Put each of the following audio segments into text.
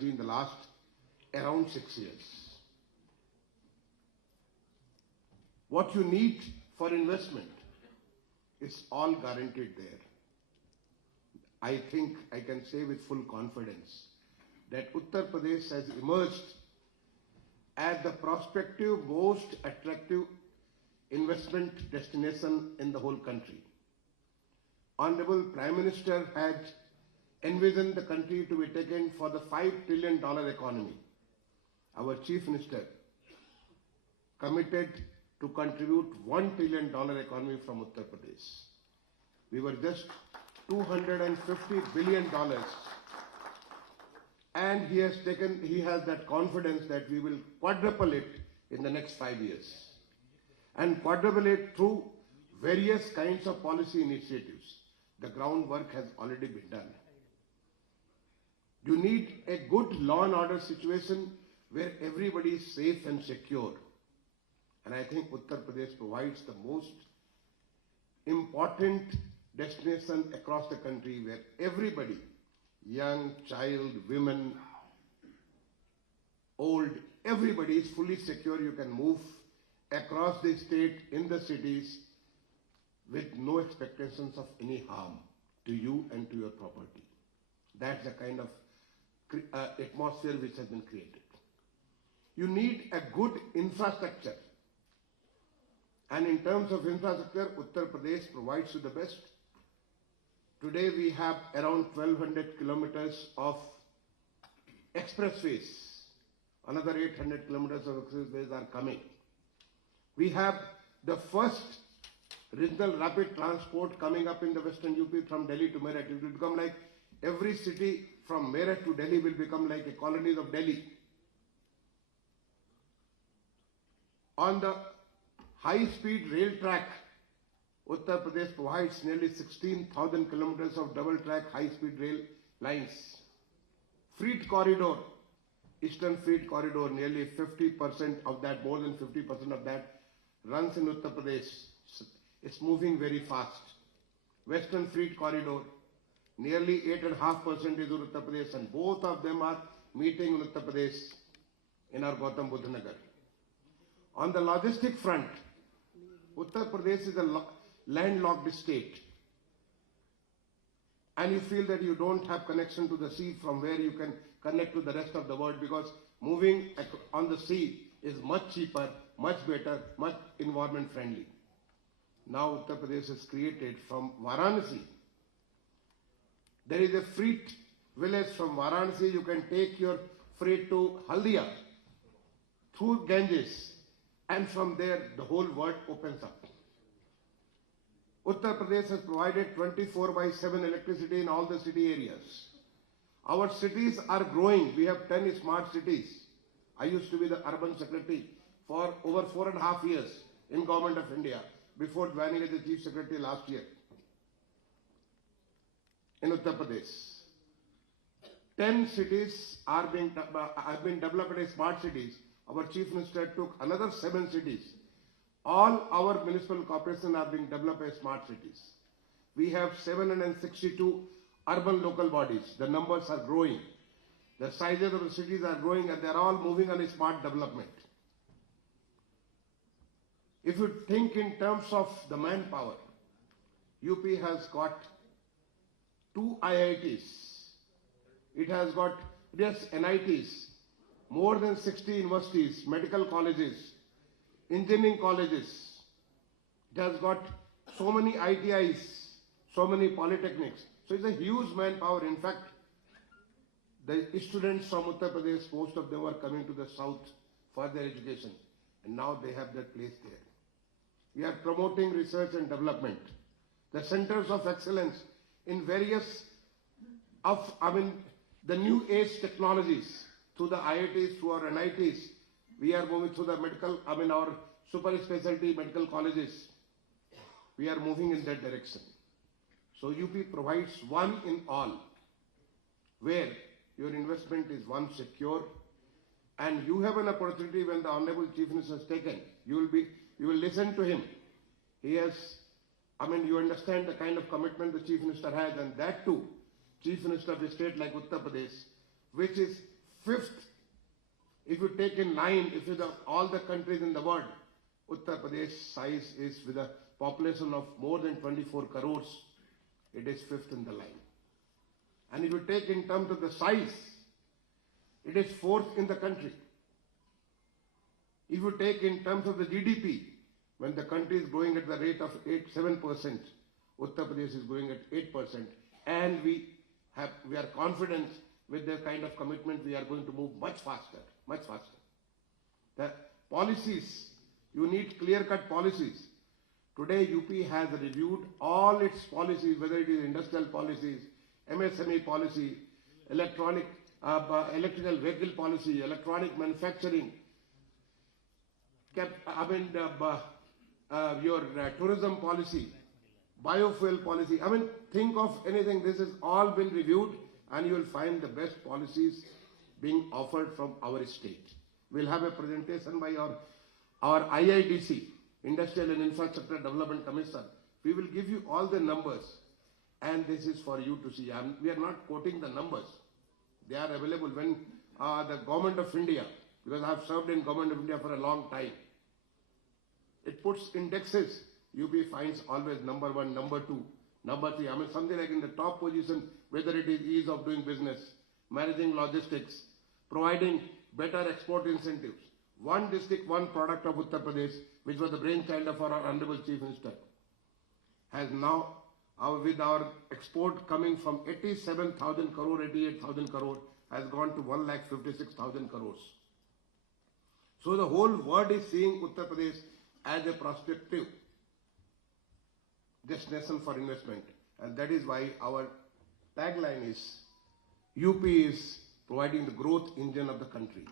energy in the last around 6 years. What you need for investment is all guaranteed there. I think I can say with full confidence that Uttar Pradesh has emerged as the prospective most attractive investment destination in the whole country. Honorable Prime Minister had envisioned the country to be taken for the $5 trillion economy. Our Chief Minister committed to contribute $1 trillion economy from Uttar Pradesh. We were just $250 billion, and he has that confidence that we will quadruple it in the next 5 years, and quadruple it through various kinds of policy initiatives. The groundwork has already been done. You need a good law and order situation where everybody is safe and secure. And I think Uttar Pradesh provides the most important destination across the country where everybody, young, child, women, old, everybody is fully secure. You can move across the state in the cities with no expectations of any harm to you and to your property. That's the kind of atmosphere which has been created. You need a good infrastructure. And in terms of infrastructure, Uttar Pradesh provides you the best. Today we have around 1,200 kilometers of expressways. Another 800 kilometers of expressways are coming. We have the first regional rapid transport coming up in the western UP from Delhi to Meerut. It will become like every city from Meerut to Delhi will become like a colony of Delhi. On the high-speed rail track, Uttar Pradesh provides nearly 16,000 kilometers of double-track high-speed rail lines. Freight corridor, Eastern Freight Corridor, nearly 50% of that, more than 50% of that runs in Uttar Pradesh. It's moving very fast. Western Freight Corridor, nearly 8.5% is in Uttar Pradesh, and both of them are meeting in Uttar Pradesh in our Gautam Buddha Nagar. On the logistic front, Uttar Pradesh is a landlocked state, and you feel that you don't have connection to the sea from where you can connect to the rest of the world, because moving on the sea is much cheaper, much better, much environment friendly. Now Uttar Pradesh is created from Varanasi. There is a freight village from Varanasi. You can take your freight to Haldia through Ganges, and from there the whole world opens up. Uttar Pradesh has provided 24/7 electricity in all the city areas. Our cities are growing. We have 10 smart cities. I used to be the urban secretary for over 4.5 years in Government of India before joining as the Chief Secretary last year in Uttar Pradesh. 10 cities have been developed as smart cities. Our Chief Minister took another 7 cities. All our municipal corporations are being developed as smart cities. We have 762 urban local bodies. The numbers are growing. The sizes of the cities are growing, and they are all moving on a smart development. If you think in terms of the manpower, UP has got 2 IITs. It has got NITs, more than 60 universities, medical colleges, engineering colleges. It has got so many ITIs, so many polytechnics. So it's a huge manpower. In fact, the students from Uttar Pradesh, most of them are coming to the south for their education, and now they have their place there. We are promoting research and development. The centers of excellence in various the new age technologies, through the IITs, through our NITs. We are moving through the our super specialty medical colleges. We are moving in that direction. So UP provides one in all, where your investment is one secure, and you have an opportunity when the Honorable Chief Minister has taken. You will listen to him. He has, you understand the kind of commitment the Chief Minister has, and that too, Chief Minister of a state like Uttar Pradesh, which is Fifth, if you take in line, if you the, all the countries in the world, Uttar Pradesh size is with a population of more than 24 crores, it is fifth in the line. And if you take in terms of the size, it is fourth in the country. If you take in terms of the GDP, when the country is growing at the rate of 7%, Uttar Pradesh is growing at 8%, and we are confident with the kind of commitment we are going to move much faster, much faster. The policies, you need clear-cut policies. Today UP has reviewed all its policies, whether it is industrial policies, MSME policy, electrical vehicle policy, electronic manufacturing, your tourism policy, biofuel policy. Think of anything. This has all been reviewed, and you will find the best policies being offered from our state. We'll have a presentation by our IIDC, Industrial and Infrastructure Development Commission. We will give you all the numbers, and this is for you to see. We are not quoting the numbers. They are available when the Government of India, because I have served in Government of India for a long time, it puts indexes. UP finds always number 1, number 2, number 3. Something like in the top position, whether it is ease of doing business, managing logistics, providing better export incentives. One district, one product of Uttar Pradesh, which was the brainchild of our Honorable Chief Minister, has now, with our export coming from 87,000 crore, 88,000 crore, has gone to 1,56,000 crores. So the whole world is seeing Uttar Pradesh as a prospective destination for investment. And that is why our tagline is, UP is providing the growth engine of the country.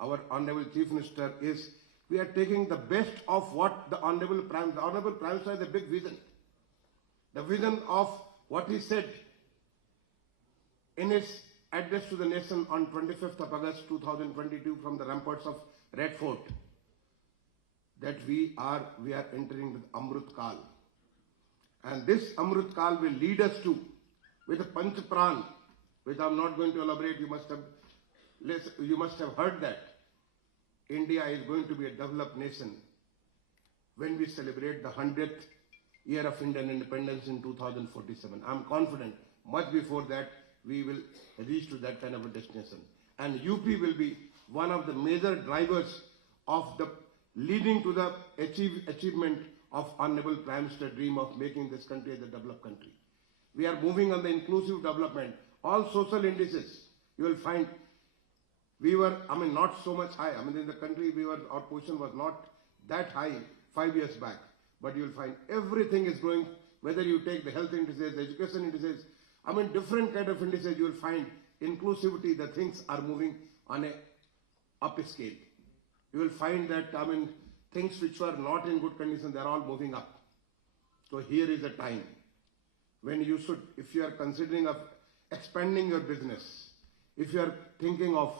Our Honorable Chief Minister is, we are taking the best of what the Honorable Prime Minister has a big vision. The vision of what he said in his address to the nation on 25th of August 2022 from the ramparts of Red Fort, that we are entering with Amrut Kal. And this Amrut Kal will lead us to, with a Panch Pran, which I am not going to elaborate, you must have heard that India is going to be a developed nation when we celebrate the 100th year of Indian independence in 2047. I am confident much before that we will reach to that kind of a destination. And UP will be one of the major drivers of the leading to the achievement of Honorable Prime Minister dream of making this country as a developed country. We are moving on the inclusive development. All social indices, you will find we were, not so much high. In the country our position was not that high 5 years back. But you will find everything is growing, whether you take the health indices, the education indices, different kind of indices, you will find inclusivity, the things are moving on a up scale. You will find that, things which were not in good condition, they are all moving up. So here is a time when you should, if you are considering of expanding your business, if you are thinking of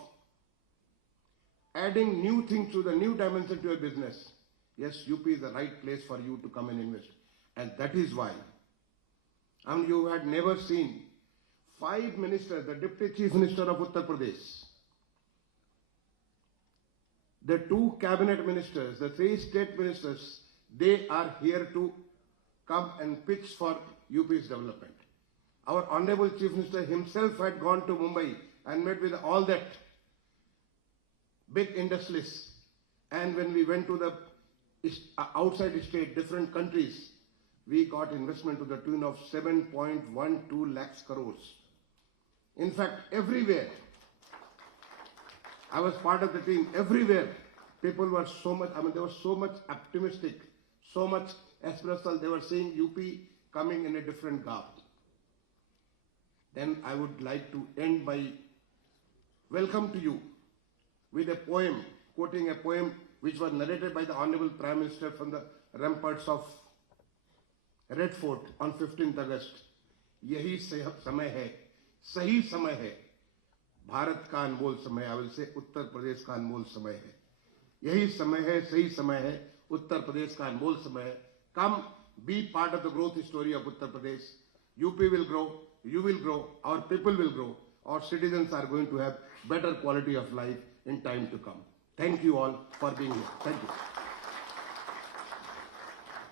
adding new things to the new dimension to your business, yes, UP is the right place for you to come and invest. And that is why, you had never seen 5 ministers, the Deputy Chief Minister of Uttar Pradesh, the 2 cabinet ministers, the 3 state ministers, they are here to come and pitch for UP's development. Our Honorable Chief Minister himself had gone to Mumbai and met with all that big industrialists. And when we went to the outside state, different countries, we got investment to the tune of 7.12 lakhs crores. In fact, everywhere, I was part of the team, everywhere, people were so much, they were so much optimistic, so much aspirational, they were seeing UP coming in a different garb. Then I would like to end by welcome to you with a poem, quoting a poem which was narrated by the Honorable Prime Minister from the ramparts of Red Fort on 15th August. यही समय है, सही समय है, भारत का अनमोल समय, I will say Uttar Pradesh का अनमोल समय है. यही समय है, सही समय है, उत्तर प्रदेश का अनमोल समय है. Come, be part of the growth story of Uttar Pradesh. UP will grow, you will grow, our people will grow. our citizens are going to have better quality of life in time to come. Thank you all for being here. Thank you.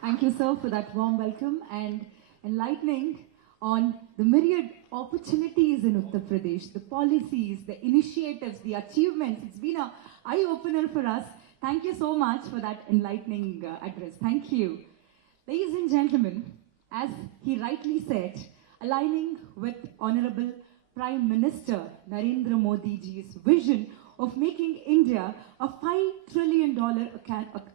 Thank you, sir, for that warm welcome and enlightening on the myriad opportunities in Uttar Pradesh, the policies, the initiatives, the achievements. It's been an eye-opener for us. Thank you so much for that enlightening address. Thank you. Ladies and gentlemen, as he rightly said, aligning with Honorable Prime Minister Narendra Modi ji's vision of making India a $5 trillion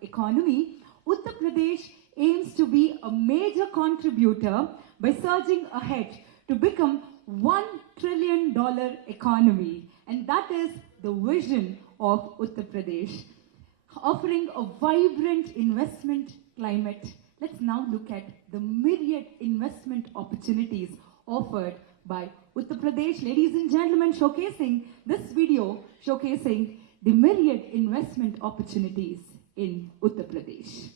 economy, Uttar Pradesh aims to be a major contributor by surging ahead to become $1 trillion economy. And that is the vision of Uttar Pradesh. Offering a vibrant investment climate, let's now look at the myriad investment opportunities offered by Uttar Pradesh. Ladies and gentlemen, showcasing this video, showcasing the myriad investment opportunities in Uttar Pradesh.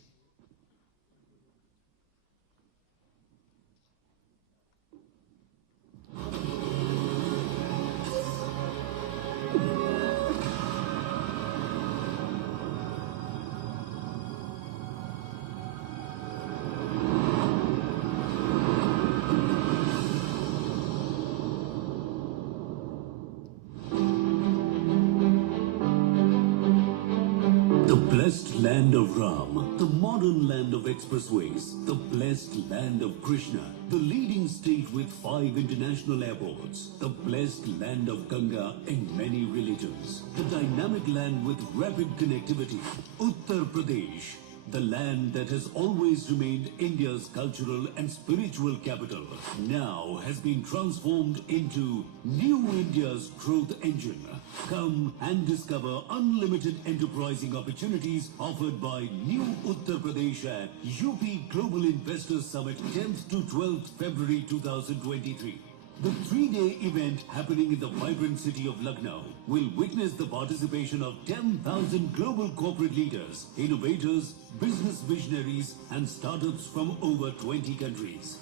The blessed land of Ram, the modern land of expressways, the blessed land of Krishna, the leading state with 5 international airports, the blessed land of Ganga and many religions, the dynamic land with rapid connectivity, Uttar Pradesh, the land that has always remained India's cultural and spiritual capital, now has been transformed into New India's growth engine. Come and discover unlimited enterprising opportunities offered by New Uttar Pradesh at UP Global Investors Summit 10th to 12th February 2023. The 3-day event happening in the vibrant city of Lucknow will witness the participation of 10,000 global corporate leaders, innovators, business visionaries and startups from over 20 countries.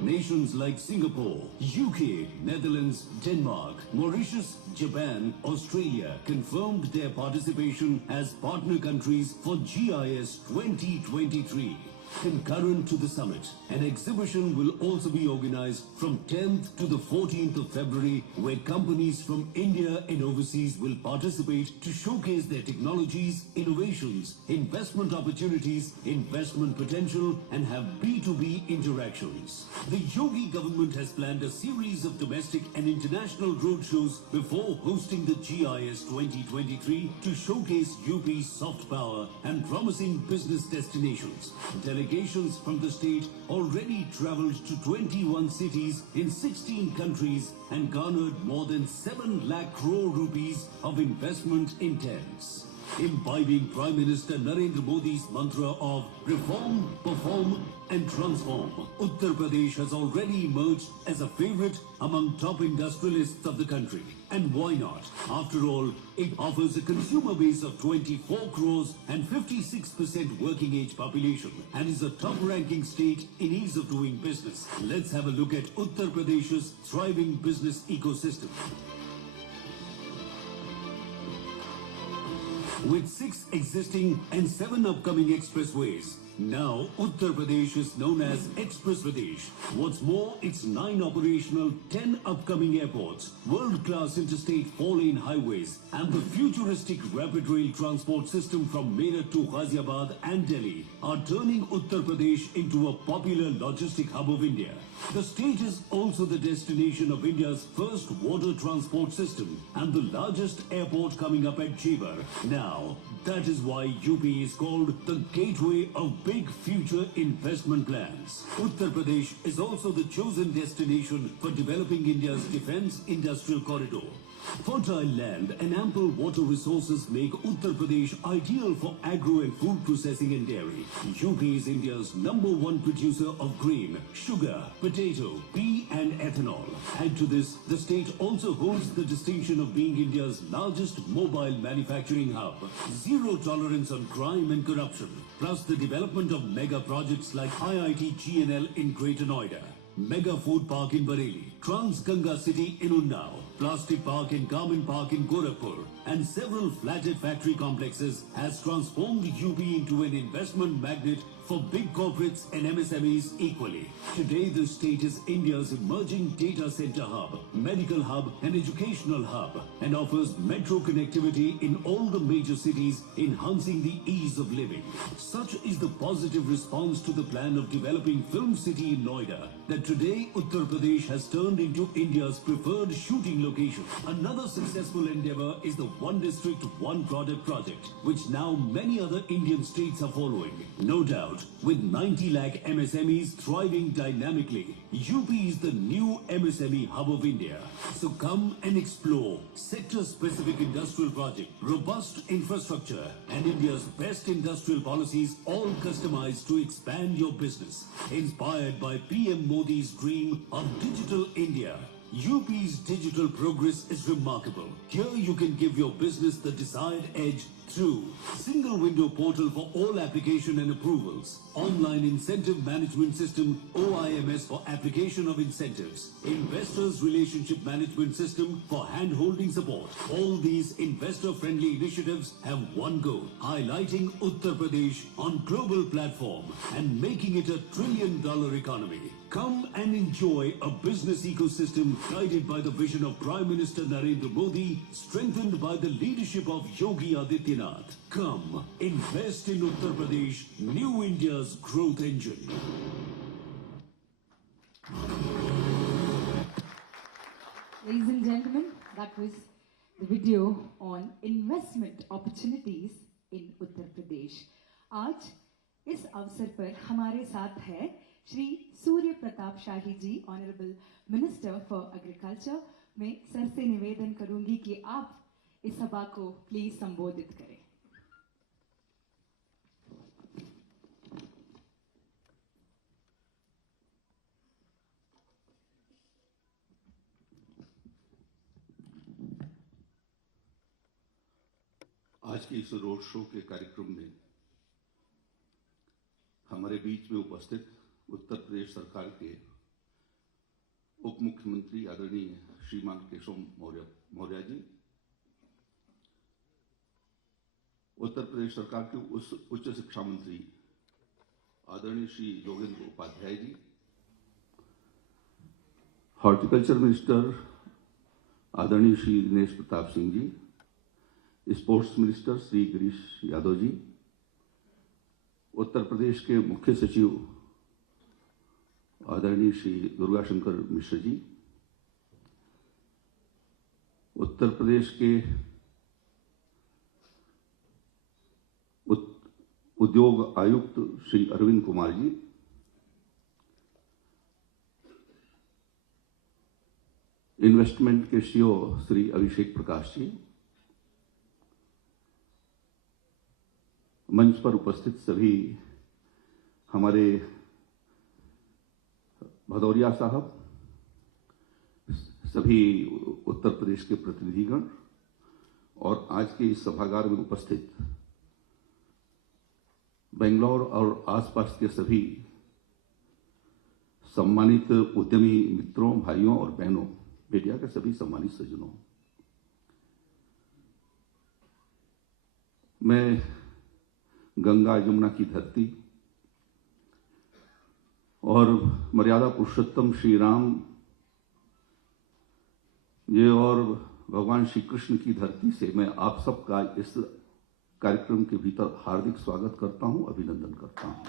Nations like Singapore, UK, Netherlands, Denmark, Mauritius, Japan, Australia confirmed their participation as partner countries for GIS 2023. Concurrent to the summit, an exhibition will also be organized from 10th to the 14th of February, where companies from India and overseas will participate to showcase their technologies, innovations, investment opportunities, investment potential, and have B2B interactions. The Yogi government has planned a series of domestic and international roadshows before hosting the GIS 2023 to showcase UP's soft power and promising business destinations. Delegations from the state already traveled to 21 cities in 16 countries and garnered more than 7 lakh crore rupees of investment intents. Imbibing Prime Minister Narendra Modi's mantra of reform, perform and transform, Uttar Pradesh has already emerged as a favorite among top industrialists of the country. And why not? After all, it offers a consumer base of 24 crores and 56% working age population and is a top-ranking state in ease of doing business. Let's have a look at Uttar Pradesh's thriving business ecosystem. With 6 existing and 7 upcoming expressways, now Uttar Pradesh is known as Express Pradesh. What's more, it's 9 operational, 10 upcoming airports, world-class interstate 4-lane highways, and the futuristic rapid rail transport system from Meerut to Ghaziabad and Delhi are turning Uttar Pradesh into a popular logistic hub of India. The state is also the destination of India's first water transport system and the largest airport coming up at Jewar. Now, that is why UP is called the gateway of big future investment plans. Uttar Pradesh is also the chosen destination for developing India's defense industrial corridor. Fertile land and ample water resources make Uttar Pradesh ideal for agro and food processing and dairy. UP is India's #1 producer of grain, sugar, potato, pea and ethanol. Add to this, the state also holds the distinction of being India's largest mobile manufacturing hub. Zero tolerance on crime and corruption, plus the development of mega projects like IIT GNL in Greater Noida. Mega Food Park in Bareilly, Trans Ganga City in Unnao, Plastic Park and Garment Park in Gorakhpur, and several flathead factory complexes has transformed UP into an investment magnet for big corporates and MSMEs equally. Today, the state is India's emerging data center hub, medical hub, and educational hub, and offers metro connectivity in all the major cities, enhancing the ease of living. Such is the positive response to the plan of developing Film City in Noida that today Uttar Pradesh has turned into India's preferred shooting location. Another successful endeavor is the One District, One Product project, which now many other Indian states are following. No doubt, with 90 lakh MSMEs thriving dynamically, UP is the new MSME hub of India. So come and explore sector-specific industrial project, robust infrastructure, and India's best industrial policies, all customized to expand your business. Inspired by PM Modi's dream of digital India, UP's digital progress is remarkable. Here you can give your business the desired edge through single window portal for all application and approvals, online incentive management system OIMS for application of incentives, investors relationship management system for hand-holding support. All these investor-friendly initiatives have one goal: highlighting Uttar Pradesh on global platform and making it a $1 trillion economy. Come and enjoy a business ecosystem guided by the vision of Prime Minister Narendra Modi, strengthened by the leadership of Yogi Adityanath. Come, invest in Uttar Pradesh, New India's growth engine. Ladies and gentlemen, that was the video on investment opportunities in Uttar Pradesh. आज इस अवसर पर हमारे साथ है श्री सूर्य प्रताप शाही जी, honourable minister for agriculture. मैं sir से निवेदन करूंगी कि आप इस सभा को प्लीज संबोधित करें। आज के इस रोड शो के कार्यक्रम में हमारे बीच में उपस्थित उत्तर प्रदेश सरकार के उप मुख्यमंत्री आदरणीय श्रीमान केशव मौर्य जी, उत्तर प्रदेश सरकार के उच्च शिक्षा मंत्री आदरणीय श्री योगेंद्र उपाध्याय जी, हॉर्टिकल्चर मिनिस्टर आदरणीय श्री दिनेश प्रताप सिंह जी, स्पोर्ट्स मिनिस्टर श्री गिरीश यादव जी, उत्तर प्रदेश के मुख्य सचिव आदरणीय श्री दुर्गाशंकर मिश्र जी, उत्तर प्रदेश के उद्योग आयुक्त श्री अरविंद कुमार जी, इन्वेस्टमेंट के सीईओ श्री अभिषेक प्रकाश जी, मंच पर उपस्थित सभी हमारे भदौरिया साहब, सभी उत्तर प्रदेश के प्रतिनिधिगण और आज के इस सभागार में उपस्थित बेंगलुरु और आसपास के सभी सम्मानित उद्यमी मित्रों, भाइयों और बहनों, मीडिया के सभी सम्मानित सज्जनों, मैं गंगा यमुना की धरती और मर्यादा पुरुषोत्तम श्री राम ये और भगवान श्री कृष्ण की धरती से मैं आप सबका इस कार्यक्रम के भीतर हार्दिक स्वागत करता हूं, अभिनंदन करता हूं।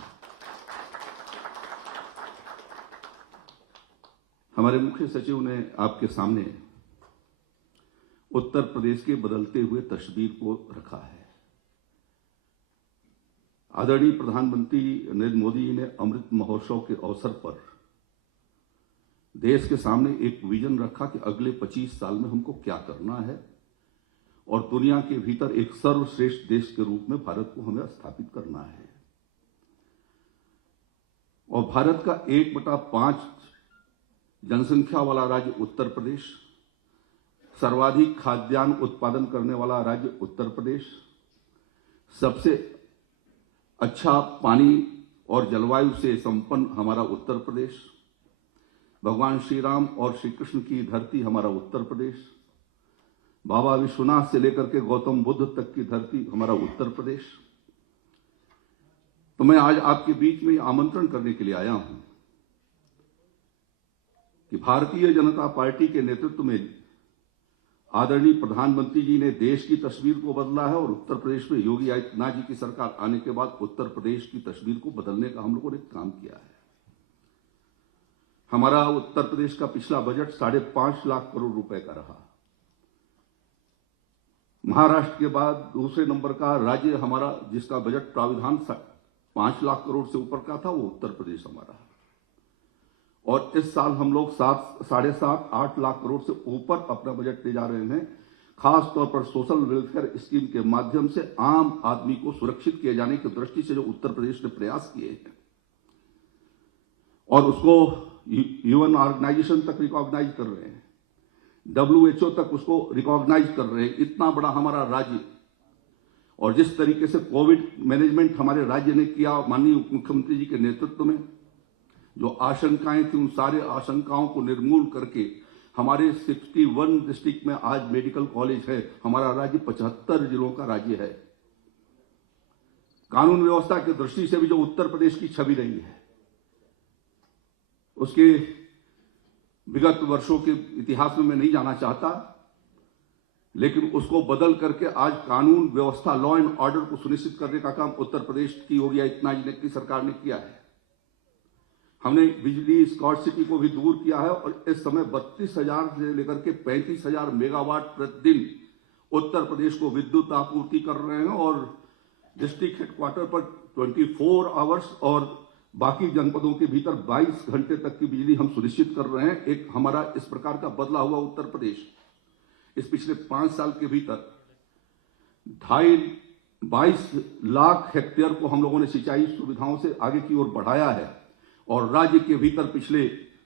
हमारे मुख्य सचिव ने आपके सामने उत्तर प्रदेश के बदलते हुए तस्वीर को रखा है। आदरणीय प्रधानमंत्री नरेंद्र मोदी जी ने अमृत महोत्सव के अवसर पर देश के सामने एक विजन रखा कि अगले 25 साल में हमको क्या करना है और दुनिया के भीतर एक सर्वश्रेष्ठ देश के रूप में भारत को हमें स्थापित करना है। और भारत का 1/5 जनसंख्या वाला राज्य उत्तर प्रदेश, सर्वाधिक खाद्यान्न उत्पादन करने वाला राज्य उत्तर प्रदेश, सबसे अच्छा पानी और जलवायु से संपन्न हमारा उत्तर प्रदेश, भगवान श्री राम और श्री कृष्ण की धरती हमारा उत्तर प्रदेश, बाबा विश्वनाथ से लेकर के गौतम बुद्ध तक की धरती हमारा उत्तर प्रदेश। तो मैं आज आपके बीच में आमंत्रण करने के लिए आया हूं कि भारतीय जनता पार्टी के नेतृत्व में आदरणीय प्रधानमंत्री जी ने देश की तस्वीर को बदला है और उत्तर प्रदेश में योगी आदित्यनाथ जी की सरकार आने के बाद उत्तर प्रदेश की तस्वीर को बदलने का हम लोगों ने काम किया है। हमारा उत्तर प्रदेश का पिछला बजट 5.5 लाख करोड़ रुपए का रहा। महाराष्ट्र के बाद दूसरे नंबर का राज्य हमारा जिसका बजट प्राविधान 5 लाख करोड़ से ऊपर का था वो उत्तर प्रदेश हमारा है। और इस साल हम लोग 7.5-8 लाख करोड़ से ऊपर अपना बजट ले जा रहे हैं, खास तौर पर सोशल वेलफेयर स्कीम के माध्यम से आम आदमी को सुरक्षित किए जाने की दृष्टि से जो उत्तर प्रदेश ने प्रयास किए हैं और उसको यूएन ऑर्गेनाइजेशन तक रिकॉग्नाइज कर रहे हैं, WHO तक उसको रिकॉग्नाइज कर रहे हैं। इतना बड़ा हमारा राज्य और जिस तरीके से कोविड मैनेजमेंट हमारे राज्य ने किया माननीय मुख्यमंत्री जी के नेतृत्व में, जो आशंकाएं थी उन सारे आशंकाओं को निर्मूल करके हमारे 61 डिस्ट्रिक्ट में आज मेडिकल कॉलेज है। हमारा राज्य 75 जिलों का राज्य है। कानून व्यवस्था की दृष्टि से भी जो उत्तर प्रदेश की छवि रही है उसके विगत वर्षों के इतिहास में मैं नहीं जाना चाहता, लेकिन उसको बदल करके आज कानून व्यवस्था, लॉ एंड ऑर्डर को सुनिश्चित करने का काम उत्तर प्रदेश की योगी आदित्यनाथ जी की सरकार ने किया है। हमने बिजली स्कॉर्सिटी को भी दूर किया है और इस समय 32,000 से लेकर के 35,000 मेगावाट प्रतिदिन उत्तर प्रदेश को विद्युत आपूर्ति कर रहे हैं और डिस्ट्रिक्ट हेडक्वार्टर पर 24 आवर्स और बाकी जनपदों के भीतर 22 घंटे तक की बिजली हम सुनिश्चित कर रहे हैं। एक हमारा इस प्रकार का बदला हुआ उत्तर प्रदेश इस पिछले 5 साल के भीतर 22 लाख हेक्टेयर को हम लोगों ने सिंचाई सुविधाओं से आगे की ओर बढ़ाया है और राज्य के भीतर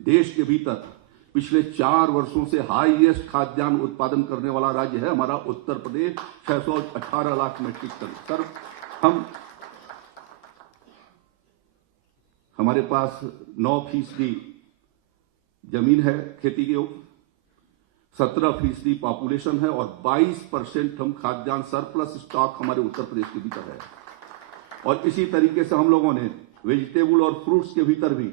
देश के भीतर पिछले 4 वर्षों से हाईएस्ट खाद्यान्न उत्पादन करने वाला राज्य है हमारा Uttar Pradesh, 618 lakh metric ton. Sir, हमारे पास 9% जमीन है खेती के ऊपर, 17% पॉपुलेशन है और 22% हम खाद्यान्न सरप्लस स्टॉक हमारे उत्तर प्रदेश के भीतर है। और इसी तरीके से हम लोगों ने वेजिटेबल और फ्रूट्स के भीतर भी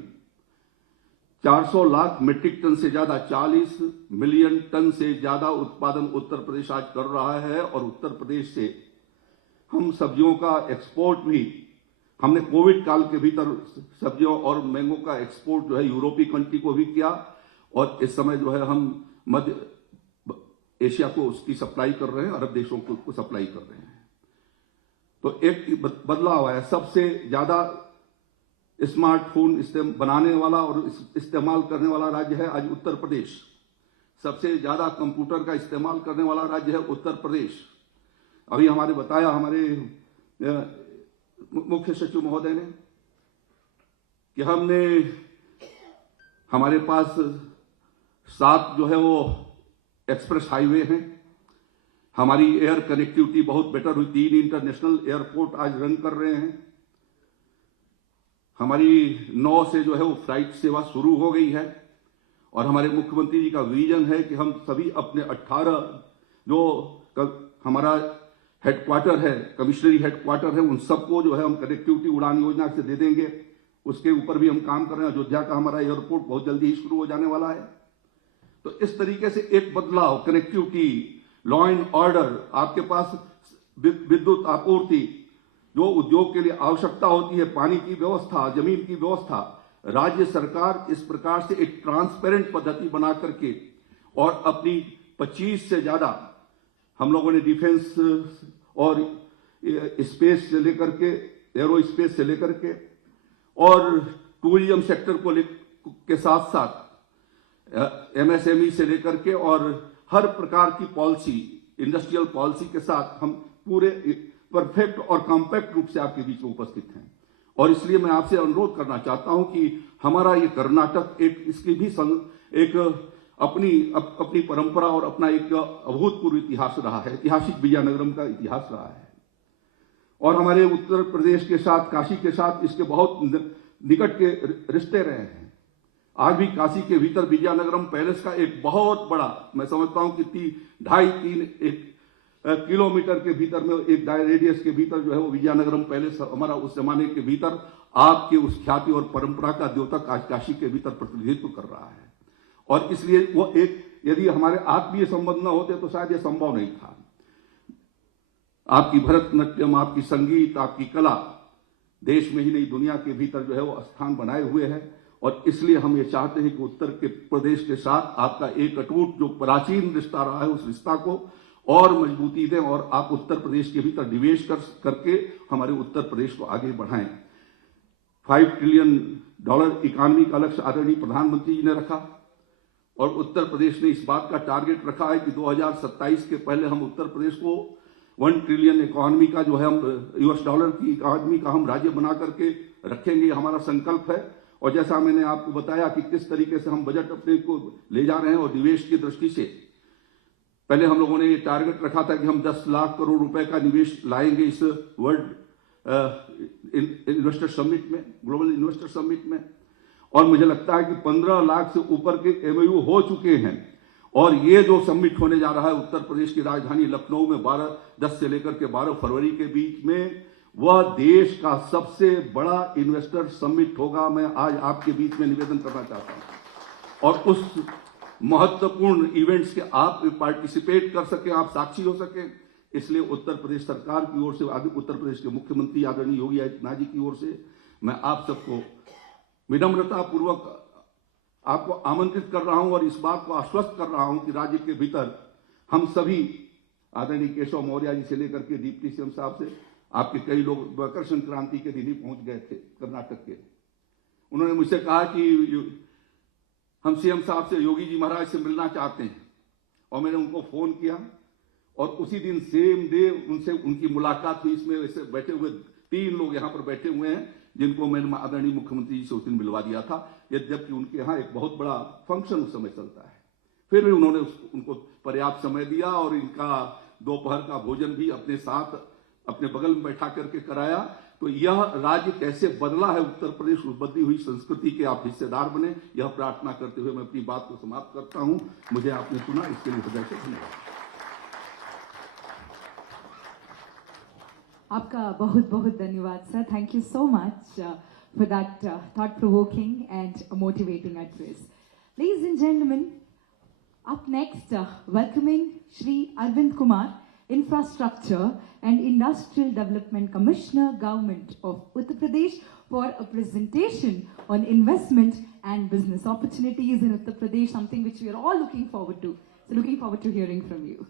400 लाख मीट्रिक टन से ज्यादा, 40 मिलियन टन से ज्यादा उत्पादन उत्तर प्रदेश आज कर रहा है। और उत्तर प्रदेश से हम सब्जियों का एक्सपोर्ट भी, हमने कोविड काल के भीतर सब्जियों और मैंगो का एक्सपोर्ट जो है यूरोपीय कंट्री को भी किया और इस समय जो है हम मध्य एशिया को उसकी सप्लाई कर रहे हैं, अरब देशों को सप्लाई कर रहे हैं। तो एक बदलाव है। सबसे ज्यादा स्मार्टफोन बनाने वाला और इस्तेमाल करने वाला राज्य है आज उत्तर प्रदेश। सबसे ज्यादा कंप्यूटर का इस्तेमाल करने वाला राज्य है उत्तर प्रदेश। अभी हमारे मुख्य सचिव महोदय ने कि हमारे पास 7 जो है वो एक्सप्रेस हाईवे हैं। हमारी एयर कनेक्टिविटी बहुत बेटर हुई, 3 इंटरनेशनल एयरपोर्ट आज रन कर रहे हैं। हमारी 9 से जो है वो फ्लाइट सेवा शुरू हो गई है और हमारे मुख्यमंत्री जी का विजन है कि हम सभी अपने 18 जो हमारा हेडक्वार्टर है, कमिश्नरी हेडक्वार्टर है, उन सबको जो है हम कनेक्टिविटी उड़ान योजना से दे देंगे। उसके ऊपर भी हम काम कर रहे हैं। अयोध्या का हमारा एयरपोर्ट बहुत जल्दी ही शुरू हो जाने वाला है। तो इस तरीके से एक बदलाव, कनेक्टिविटी, लॉ एंड ऑर्डर, आपके पास विद्युत आपूर्ति, जो उद्योग के लिए आवश्यकता होती है, पानी की व्यवस्था, जमीन की व्यवस्था, राज्य सरकार इस प्रकार से एक ट्रांसपेरेंट पद्धति बना करके और अपनी 25 से ज्यादा हम लोगों ने डिफेंस और स्पेस से लेकर के, एरो स्पेस से लेकर के और टूरिज्म सेक्टर को के साथ साथ MSME से लेकर के और हर प्रकार की पॉलिसी, इंडस्ट्रियल पॉलिसी के साथ हम पूरे परफेक्ट और कॉम्पैक्ट रूप से आपके बीच में उपस्थित हैं। और इसलिए मैं आपसे अनुरोध करना चाहता हूं कि हमारा ये कर्नाटक इसकी भी एक अपनी परंपरा और अपना एक अभूतपूर्व इतिहास रहा है, ऐतिहासिक विजयनगरम का इतिहास रहा है। और हमारे उत्तर प्रदेश के साथ, काशी के साथ इसके बहुत निकट के रिश्ते रहे हैं। आज भी काशी के भीतर विजयनगरम पैलेस का एक बहुत बड़ा, मैं समझता हूं कि 2.5-3 किलोमीटर के भीतर में एक रेडियस के भीतर जो है वो विजयनगरम पैलेस हमारा उस जमाने के भीतर आपके उस ख्याति और परंपरा का द्योतक आज काशी के भीतर प्रतिनिधित्व कर रहा है। और इसलिए वो एक, यदि हमारे आत्मीय संबंध न होते तो शायद ये संभव नहीं था। आपकी भरतनाट्यम, आपकी संगीत, आपकी कला देश में ही नहीं दुनिया के भीतर जो है वो स्थान बनाए हुए है। और इसलिए हम ये चाहते हैं कि उत्तर के प्रदेश के साथ आपका एक अटूट जो प्राचीन रिश्ता रहा है उस रिश्ता को और मजबूती दें और आप उत्तर प्रदेश के भीतर निवेश करके हमारे उत्तर प्रदेश को आगे बढ़ाएं। $5 ट्रिलियन इकोनॉमी का लक्ष्य आदरणीय प्रधानमंत्री जी ने रखा और उत्तर प्रदेश ने इस बात का टारगेट रखा है कि 2027 के पहले हम उत्तर प्रदेश को $1 ट्रिलियन इकोनॉमी का जो है हम $US की इकोनॉमी का हम राज्य बना करके रखेंगे, हमारा संकल्प है। और जैसा मैंने आपको बताया कि किस तरीके से हम बजट अपने को ले जा रहे हैं और निवेश की दृष्टि से पहले हम लोगों ने ये टारगेट रखा था कि हम 10 लाख करोड़ रुपए का निवेश लाएंगे इस वर्ल्ड इन्वेस्टर समिट में, ग्लोबल इन्वेस्टर समिट में। और मुझे लगता है कि 15 लाख से ऊपर के MOU हो चुके हैं। और ये जो समिट होने जा रहा है उत्तर प्रदेश की राजधानी लखनऊ में 10 से लेकर के 12 फरवरी के बीच में, वह देश का सबसे बड़ा इन्वेस्टर समिट होगा। मैं आज आपके बीच में निवेदन करना चाहता हूं और उस महत्वपूर्ण इवेंट्स के आप पार्टिसिपेट कर सकें, आप साक्षी हो सकें। इसलिए उत्तर प्रदेश सरकार की ओर से, उत्तर प्रदेश के मुख्यमंत्री आदरणीय योगी आदित्यनाथ जी की ओर से मैं आप सबको विनम्रता पूर्वक आपको आमंत्रित कर रहा हूं और इस बात को आश्वस्त कर रहा हूं कि राज्य के भीतर हम सभी आदरणीय केशव मौर्य जी से लेकर के डिप्टी सीएम साहब से, आपके कई लोग मकर संक्रांति के दिन ही पहुंच गए थे कर्नाटक के। उन्होंने मुझसे कहा कि हम सीएम साहब से, योगी जी महाराज से मिलना चाहते हैं। और मैंने उनको फोन किया और उसी दिन सेम डे उनसे उनकी मुलाकात हुई। इसमें ऐसे बैठे हुए 3 लोग यहाँ पर बैठे हुए हैं जिनको मैंने आदरणीय मुख्यमंत्री जी से उस दिन मिलवा दिया था, जबकि उनके यहाँ एक बहुत बड़ा फंक्शन उस समय चलता है। फिर भी उन्होंने उनको पर्याप्त समय दिया और इनका दोपहर का भोजन भी अपने साथ अपने बगल में बैठा करके कराया। तो यह राज्य कैसे बदला है उत्तर प्रदेश, उस बदली हुई संस्कृति के आप हिस्सेदार बने, यह प्रार्थना करते हुए मैं अपनी बात को समाप्त करता हूं। मुझे आपने सुना, इसके लिए हृदय से धन्यवाद। आपका बहुत बहुत धन्यवाद sir. Thank you so much for that thought-provoking and motivating address. Ladies and gentlemen, up next, welcoming Shri Arvind Kumar, Infrastructure and Industrial Development Commissioner, Government of Uttar Pradesh, for a presentation on investment and business opportunities in Uttar Pradesh, something which we are all looking forward to. So looking forward to hearing from you.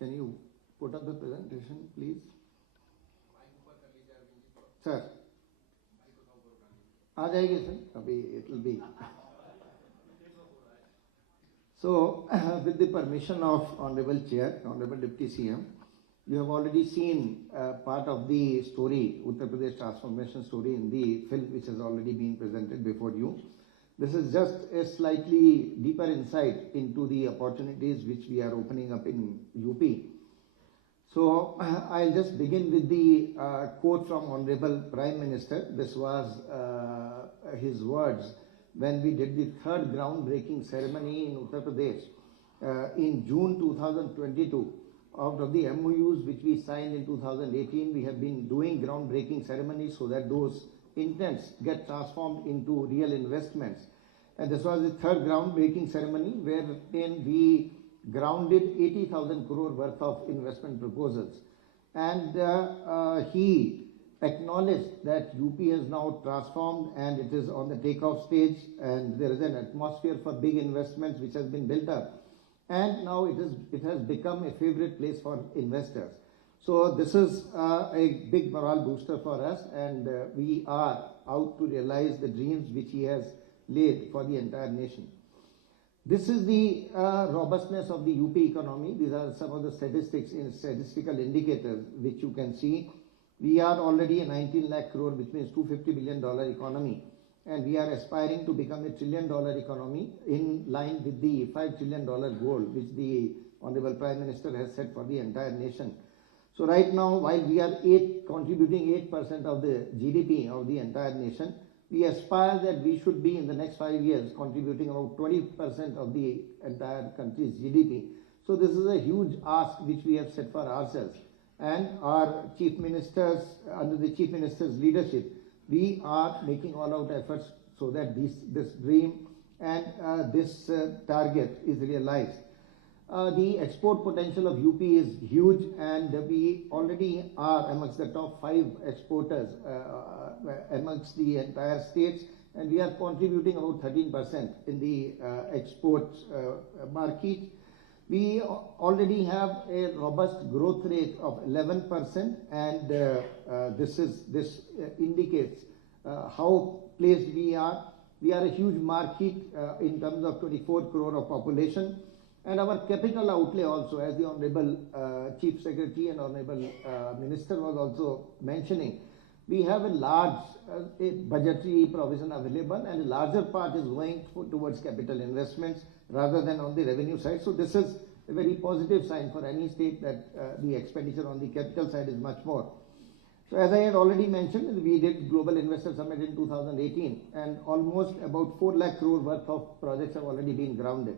Can you put up the presentation, please? Sir, आ जाएगी sir. अभी it will be. So, with the permission of Honorable Chair, Honorable Deputy CM, you have already seen part of the story, Uttar Pradesh transformation story, in the film which has already been presented before you. This is just a slightly deeper insight into the opportunities which we are opening up in UP. So I'll just begin with the quote from Honorable Prime Minister. This was his words when we did the third groundbreaking ceremony in Uttar Pradesh in June 2022. Out of the MOUs which we signed in 2018, we have been doing groundbreaking ceremonies so that those intents get transformed into real investments. And this was the third groundbreaking ceremony wherein we grounded 80,000 crore worth of investment proposals. And he acknowledged that UP has now transformed and it is on the takeoff stage, and there is an atmosphere for big investments which has been built up. And now it has become a favorite place for investors. So this is a big morale booster for us, and we are out to realize the dreams which he has laid for the entire nation. This is the robustness of the UP economy. These are some of the statistical indicators which you can see. We are already a 19 lakh crore, which means $250 billion economy, and we are aspiring to become a $1 trillion economy in line with the $5 trillion goal which the Honorable Prime Minister has set for the entire nation. So right now, while we are contributing 8% of the GDP of the entire nation, we aspire that we should be in the next 5 years contributing about 20% of the entire country's GDP. So this is a huge ask which we have set for ourselves. And our chief ministers, under the chief minister's leadership, we are making all out efforts so that this dream and this target is realized. The export potential of UP is huge, and we already are amongst the top 5 exporters amongst the entire states, and we are contributing about 13% in the export market. We already have a robust growth rate of 11%, and this indicates how placed we are. We are a huge market in terms of 24 crore of population. And our capital outlay also, as the Honorable Chief Secretary and Honorable Minister was also mentioning, we have a large budgetary provision available, and a larger part is going towards capital investments rather than on the revenue side. So this is a very positive sign for any state that the expenditure on the capital side is much more. So as I had already mentioned, we did Global Investor Summit in 2018, and almost about 4 lakh crore worth of projects have already been grounded.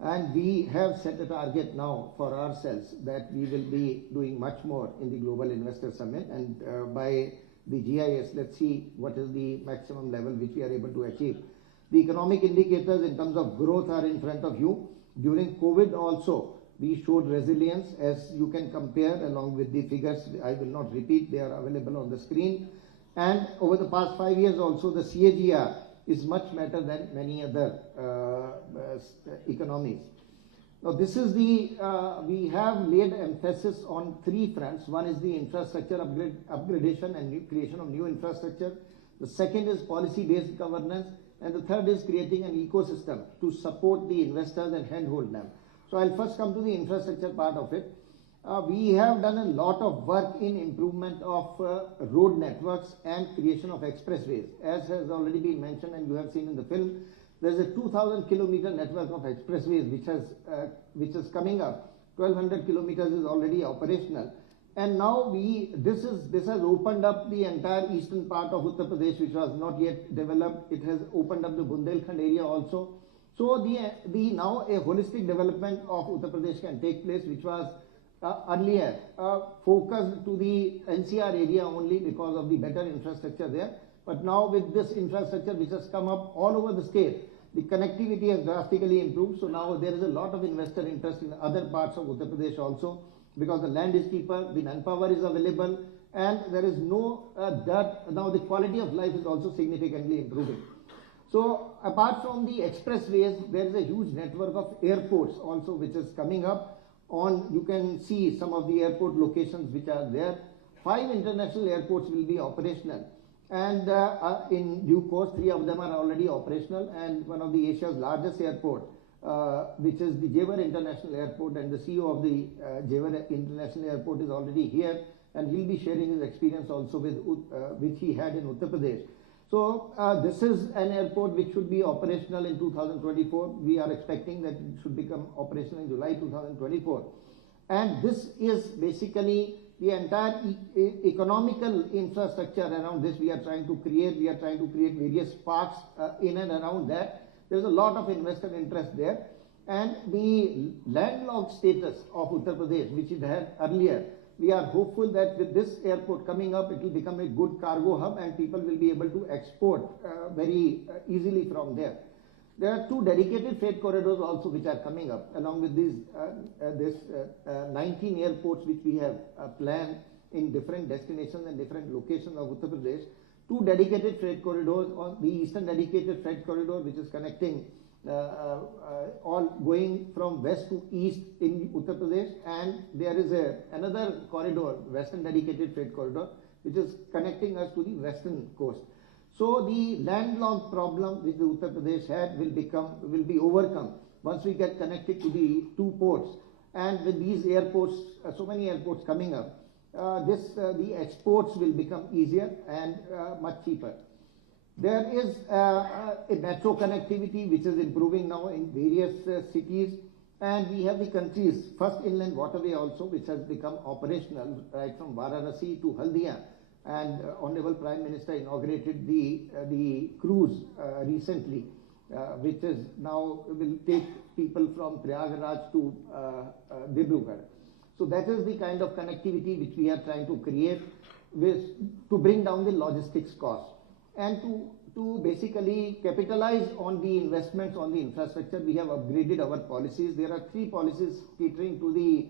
And we have set a target now for ourselves that we will be doing much more in the Global Investor Summit, and by the GIS, let's see what is the maximum level which we are able to achieve. The economic indicators in terms of growth are in front of you. During COVID also, we showed resilience, as you can compare along with the figures. I will not repeat, they are available on the screen. And over the past 5 years also, the CAGR is much better than many other economies. Now this is we have laid emphasis on 3 fronts. One is the infrastructure upgradation and creation of new infrastructure. The second is policy-based governance. And the third is creating an ecosystem to support the investors and handhold them. So I'll first come to the infrastructure part of it. We have done a lot of work in improvement of road networks and creation of expressways. As has already been mentioned and you have seen in the film, there's a 2,000 kilometer network of expressways which is coming up. 1,200 kilometers is already operational. And now this has opened up the entire eastern part of Uttar Pradesh, which was not yet developed. It has opened up the Bundelkhand area also. So now a holistic development of Uttar Pradesh can take place, which was earlier focused to the NCR area only because of the better infrastructure there. But now with this infrastructure which has come up all over the state, the connectivity has drastically improved. So now there is a lot of investor interest in other parts of Uttar Pradesh also, because the land is cheaper, the manpower is available, and there is no dirt. Now the quality of life is also significantly improving. So apart from the expressways, there is a huge network of airports also which is coming up. You can see some of the airport locations which are there. 5 international airports will be operational, and in due course 3 of them are already operational, and one of the Asia's largest airport, which is the Jewar International Airport, and the CEO of the Jewar International Airport is already here, and he'll be sharing his experience also with which he had in Uttar Pradesh. So this is an airport which should be operational in 2024. We are expecting that it should become operational in July 2024. And this is basically the entire economical infrastructure around this we are trying to create. We are trying to create various parks in and around that. There's a lot of investor interest there. And the landlocked status of Uttar Pradesh, which it had earlier, we are hopeful that with this airport coming up, it will become a good cargo hub and people will be able to export very easily from there. There are 2 dedicated freight corridors also which are coming up along with these 19 airports which we have planned in different destinations and different locations of Uttar Pradesh. 2 dedicated freight corridors, on the eastern dedicated freight corridor which is connecting all going from west to east in Uttar Pradesh, and there is another corridor, western dedicated freight corridor, which is connecting us to the western coast. So the landlocked problem which the Uttar Pradesh had will be overcome once we get connected to the 2 ports, and with these airports, so many airports coming up, the exports will become easier and much cheaper. There is a metro connectivity which is improving now in various cities. And we have the country's first inland waterway also, which has become operational right from Varanasi to Haldia. And Honorable Prime Minister inaugurated the cruise recently, which is now will take people from Prayagraj to Dibrugarh. So that is the kind of connectivity which we are trying to create to bring down the logistics cost. And to basically capitalize on the investments on the infrastructure, we have upgraded our policies. There are 3 policies catering to the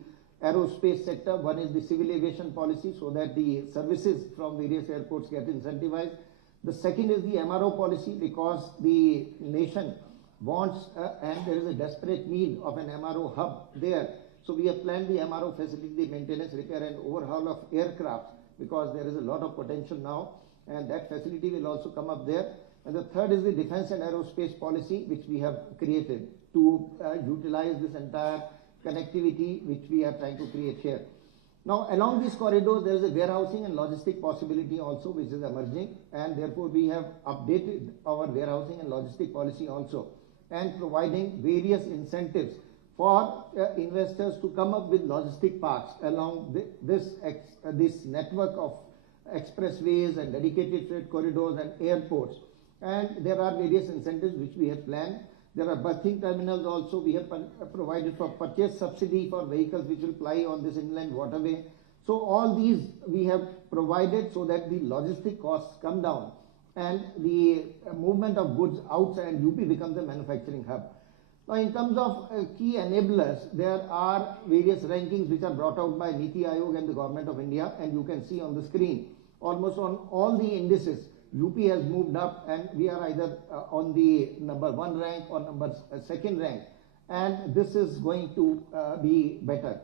aerospace sector. One is the civil aviation policy, so that the services from various airports get incentivized. The second is the MRO policy, because the nation wants and there is a desperate need of an MRO hub there. So we have planned the MRO facility, the maintenance, repair and overhaul of aircraft, because there is a lot of potential now, and that facility will also come up there. And the third is the defense and aerospace policy, which we have created to utilize this entire connectivity which we are trying to create here. Now, along these corridors, there is a warehousing and logistic possibility also, which is emerging, and therefore we have updated our warehousing and logistic policy also, and providing various incentives for investors to come up with logistic parks along this network of expressways and dedicated freight corridors and airports. And there are various incentives which we have planned. There are berthing terminals also. We have provided for purchase subsidy for vehicles which will ply on this inland waterway. So all these we have provided so that the logistic costs come down and the movement of goods outside UP becomes a manufacturing hub. Now, in terms of key enablers, there are various rankings which are brought out by Niti Aayog and the Government of India, and you can see on the screen, almost on all the indices, UP has moved up, and we are either on the number 1 rank or number 2nd rank, and this is going to be better.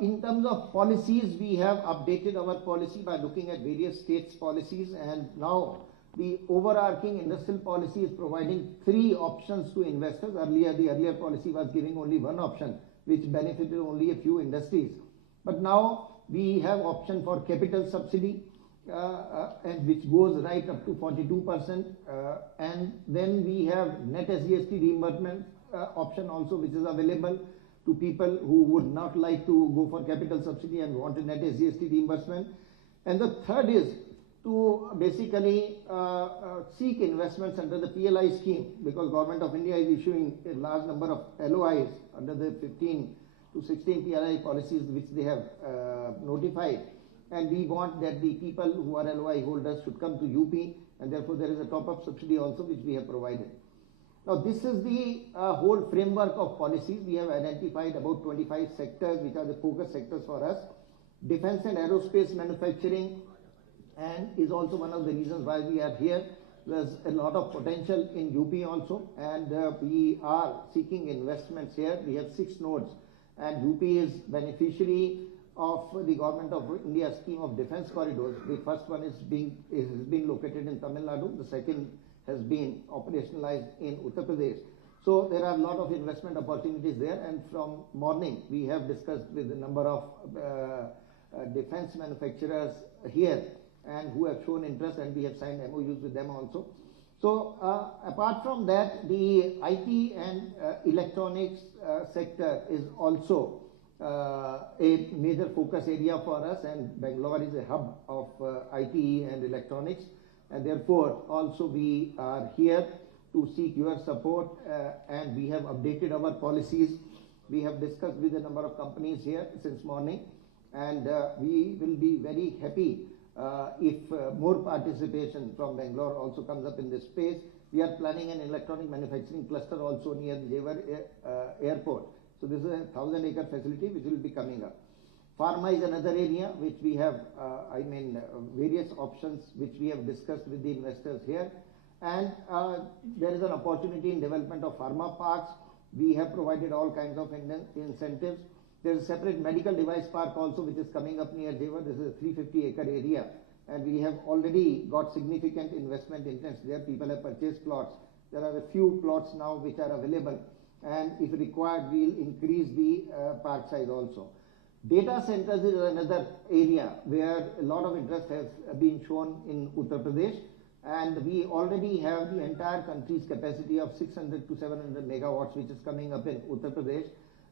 In terms of policies, we have updated our policy by looking at various states' policies, and now the overarching industrial policy is providing 3 options to investors. The earlier policy was giving only 1 option, which benefited only a few industries. But now we have option for capital subsidy, and which goes right up to 42%. And then we have net SGST reimbursement option also, which is available to people who would not like to go for capital subsidy and want a net SGST reimbursement. And the third is to basically seek investments under the PLI scheme, because Government of India is issuing a large number of LOIs under the 15 to 16 PLI policies which they have notified. And we want that the people who are LOI holders should come to UP, and therefore there is a top-up subsidy also which we have provided. Now, this is the whole framework of policies. We have identified about 25 sectors which are the focus sectors for us. Defense and aerospace manufacturing and is also one of the reasons why we are here. There's a lot of potential in UP also, and we are seeking investments here. We have 6 nodes, and UP is beneficiary of the Government of India scheme of defense corridors. The first one is being located in Tamil Nadu. The second has been operationalized in Uttar Pradesh. So there are a lot of investment opportunities there, and from morning we have discussed with a number of defense manufacturers here, and who have shown interest, and we have signed MOUs with them also. So apart from that, the IT and electronics sector is also a major focus area for us, and Bengaluru is a hub of IT and electronics, and therefore also we are here to seek your support, and we have updated our policies. We have discussed with a number of companies here since morning, and we will be very happy if more participation from Bangalore also comes up in this space. We are planning an electronic manufacturing cluster also near the Jewar airport. So this is a 1,000-acre facility which will be coming up. Pharma is another area which we have, various options which we have discussed with the investors here. And there is an opportunity in development of pharma parks. We have provided all kinds of incentives. There is a separate medical device park also which is coming up near Jewar. This is a 350-acre area, and we have already got significant investment interest there. People have purchased plots. There are a few plots now which are available, and if required, we will increase the park size also. Data centers is another area where a lot of interest has been shown in Uttar Pradesh, And we already have the entire country's capacity of 600 to 700 megawatts, which is coming up in Uttar Pradesh.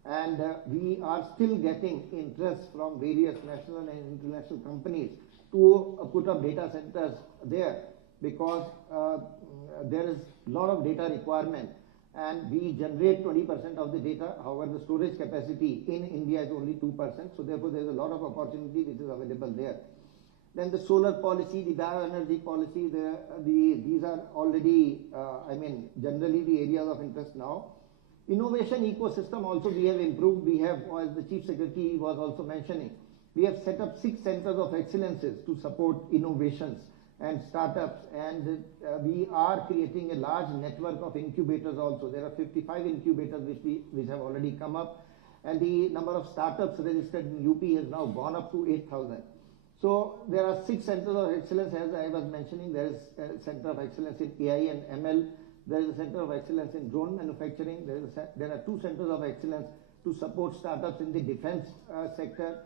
And we are still getting interest from various national and international companies to put up data centers there, because there is a lot of data requirement, and we generate 20% of the data. However, the storage capacity in India is only 2%, so therefore there is a lot of opportunity which is available there. Then the solar policy, the bioenergy policy, these are already, generally the areas of interest now. Innovation ecosystem also we have improved. We have, as the Chief Secretary was also mentioning, we have set up 6 centers of excellences to support innovations and startups, and we are creating a large network of incubators also. There are 55 incubators which have already come up, and the number of startups registered in UP has now gone up to 8,000. So there are 6 centers of excellence, as I was mentioning. There is a center of excellence in AI and ML. There is a center of excellence in drone manufacturing. There are 2 centers of excellence to support startups in the defense sector.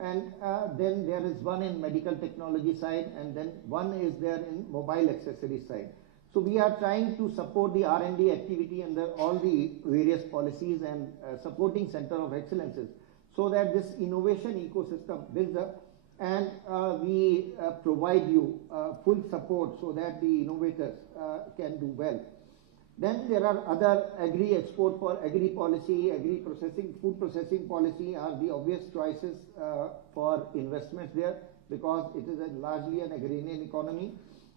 And then there is one in medical technology side, and then one is there in mobile accessories side. So we are trying to support the R&D activity under all the various policies and supporting center of excellences, so that this innovation ecosystem builds up, and we provide you full support so that the innovators can do well. Then there are other agri-export, agri-policy, agri-processing, food processing policy are the obvious choices for investments there, because it is largely an agrarian economy.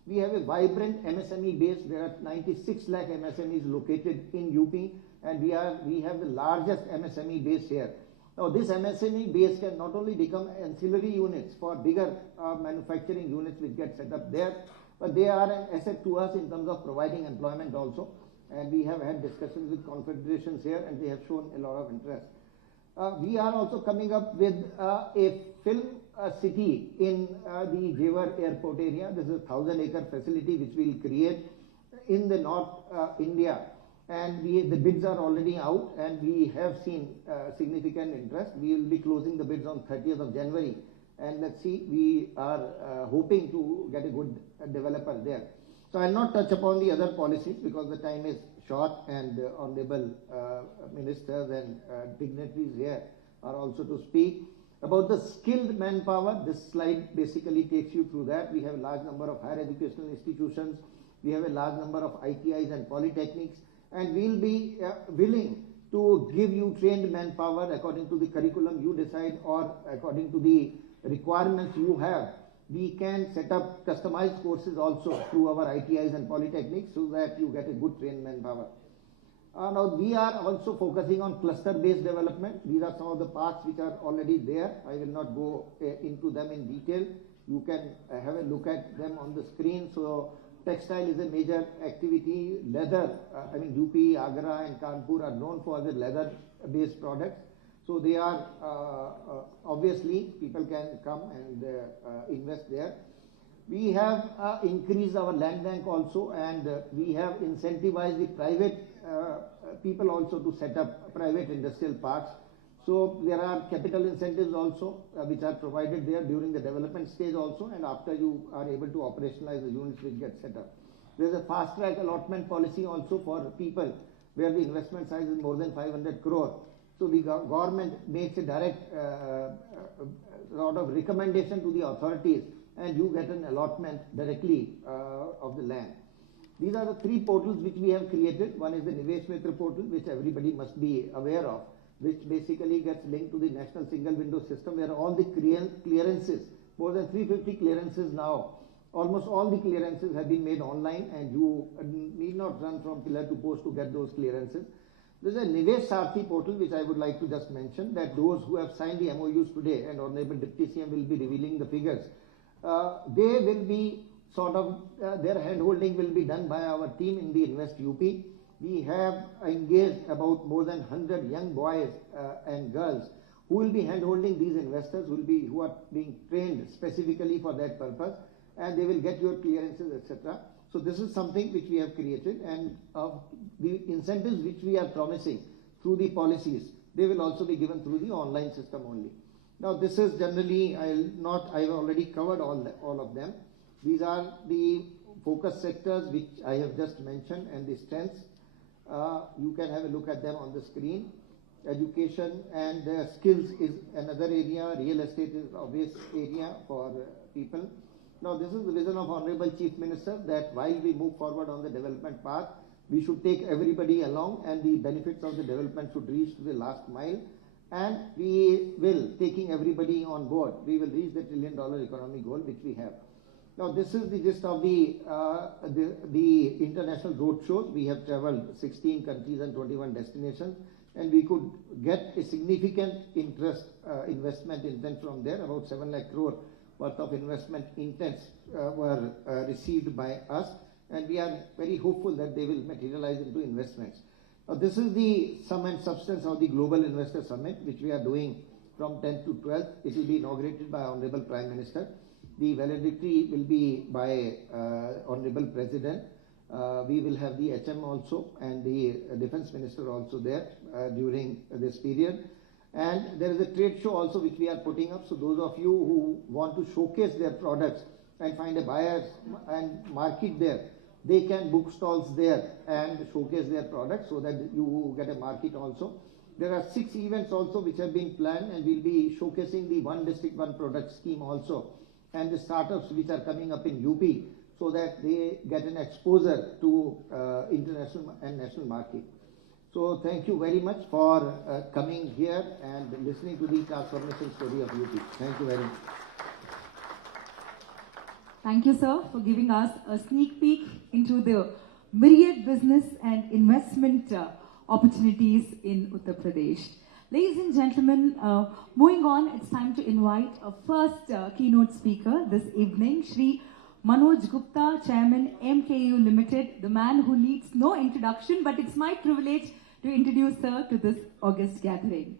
We have a vibrant MSME base. There are 96 lakh MSMEs located in UP, and we have the largest MSME base here. Now this MSME base can not only become ancillary units for bigger manufacturing units which get set up there, but they are an asset to us in terms of providing employment also. And we have had discussions with confederations here, and they have shown a lot of interest. We are also coming up with a film city in the Jewar airport area. This is a 1,000-acre facility which we will create in the North India. And the bids are already out, and we have seen significant interest. We will be closing the bids on 30th of January. And let's see, we are hoping to get a good developer there. So I will not touch upon the other policies because the time is short, and honorable ministers and dignitaries here are also to speak. About the skilled manpower, this slide basically takes you through that. We have a large number of higher educational institutions. We have a large number of ITIs and polytechnics, and we will be willing to give you trained manpower according to the curriculum you decide, or according to the requirements you have. We can set up customized courses also through our ITIs and polytechnics, so that you get a good trained manpower. Now we are also focusing on cluster-based development. These are some of the parks which are already there. I will not go into them in detail. You can have a look at them on the screen. So textile is a major activity. Leather, UP, Agra and Kanpur are known for the leather-based products. So they are, obviously, people can come and invest there. We have increased our land bank also, and we have incentivized the private people also to set up private industrial parks. So there are capital incentives also which are provided there during the development stage also, and after you are able to operationalize the units which get set up. There is a fast track allotment policy also for people where the investment size is more than 500 crore. So the government makes a direct sort of recommendation to the authorities, and you get an allotment directly of the land. These are the 3 portals which we have created. One is the Nivesh Mitra portal, which everybody must be aware of, which basically gets linked to the National Single Window System, where all the clearances, more than 350 clearances now, almost all the clearances have been made online, and you need not run from pillar to post to get those clearances. There is a Nivesh Sarthi portal which I would like to just mention, that those who have signed the MOUs today, and Honorable Deputy CM will be revealing the figures, they will be sort of, their hand-holding will be done by our team in the Invest UP. We have engaged about more than 100 young boys and girls who will be hand-holding these investors, who are being trained specifically for that purpose, and they will get your clearances, etc. So this is something which we have created, and the incentives which we are promising through the policies, they will also be given through the online system only. Now this is generally, I have already covered all of them. These are the focus sectors which I have just mentioned and the strengths. You can have a look at them on the screen. Education and skills is another area. Real estate is obvious area for people. Now, this is the vision of Honorable Chief Minister, that while we move forward on the development path, we should take everybody along, and the benefits of the development should reach to the last mile. And we will, taking everybody on board, we will reach the $1 trillion economy goal which we have. Now, this is the gist of the international road shows. We have traveled 16 countries and 21 destinations, and we could get a significant investment intent from there. About 7 lakh crore worth of investment intents were received by us, and we are very hopeful that they will materialize into investments. Now, this is the sum and substance of the Global Investor Summit, which we are doing from 10th to 12th. It will be inaugurated by Honorable Prime Minister. The valedictory will be by Honorable President. We will have the HM also and the Defense Minister also there during this period. And there is a trade show also which we are putting up. So those of you who want to showcase their products and find a buyer and market there, they can book stalls there and showcase their products so that you get a market also. There are 6 events also which have been planned, and we'll be showcasing the One District One Product scheme also, and the startups which are coming up in UP, so that they get an exposure to international and national market. So thank you very much for coming here and listening to the transformation story of UP. Thank you very much. Thank you, sir, for giving us a sneak peek into the myriad business and investment opportunities in Uttar Pradesh. Ladies and gentlemen, moving on, it's time to invite our first keynote speaker this evening, Shri Manoj Gupta, Chairman, MKU Limited, the man who needs no introduction, but it's my privilege to introduce her to this august gathering.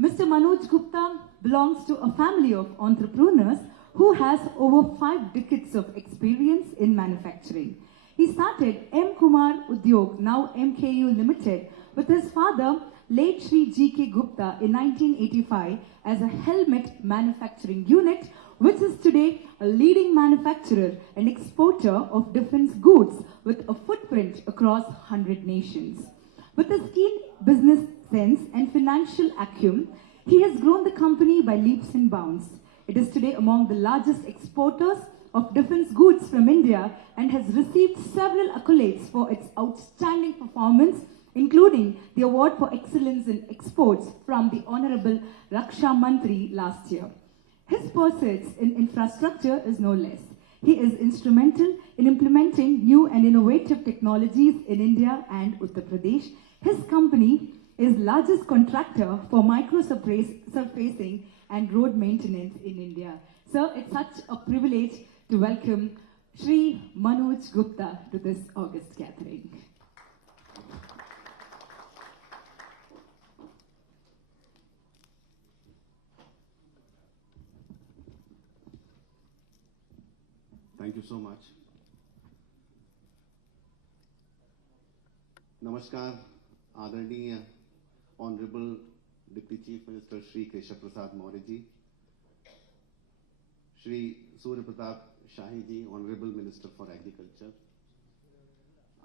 Mr. Manoj Gupta belongs to a family of entrepreneurs who has over 5 decades of experience in manufacturing. He started M. Kumar Udyog, now MKU Limited, with his father, late Shri G.K. Gupta, in 1985 as a helmet manufacturing unit, which is today a leading manufacturer and exporter of defense goods with a footprint across 100 nations. With a keen business sense and financial acumen, he has grown the company by leaps and bounds. It is today among the largest exporters of defense goods from India and has received several accolades for its outstanding performance, including the Award for Excellence in Exports from the Honorable Raksha Mantri last year. His pursuits in infrastructure is no less. He is instrumental in implementing new and innovative technologies in India and Uttar Pradesh. His company is largest contractor for micro-surfacing and road maintenance in India. Sir, it's such a privilege to welcome Shri Manoj Gupta to this august gathering. Thank you so much. Namaskar, Adharaniya Honorable Deputy Chief Minister Shri Keshav Prasad Maurya ji, Shri Surya Pratap Shahi ji, Honorable Minister for Agriculture,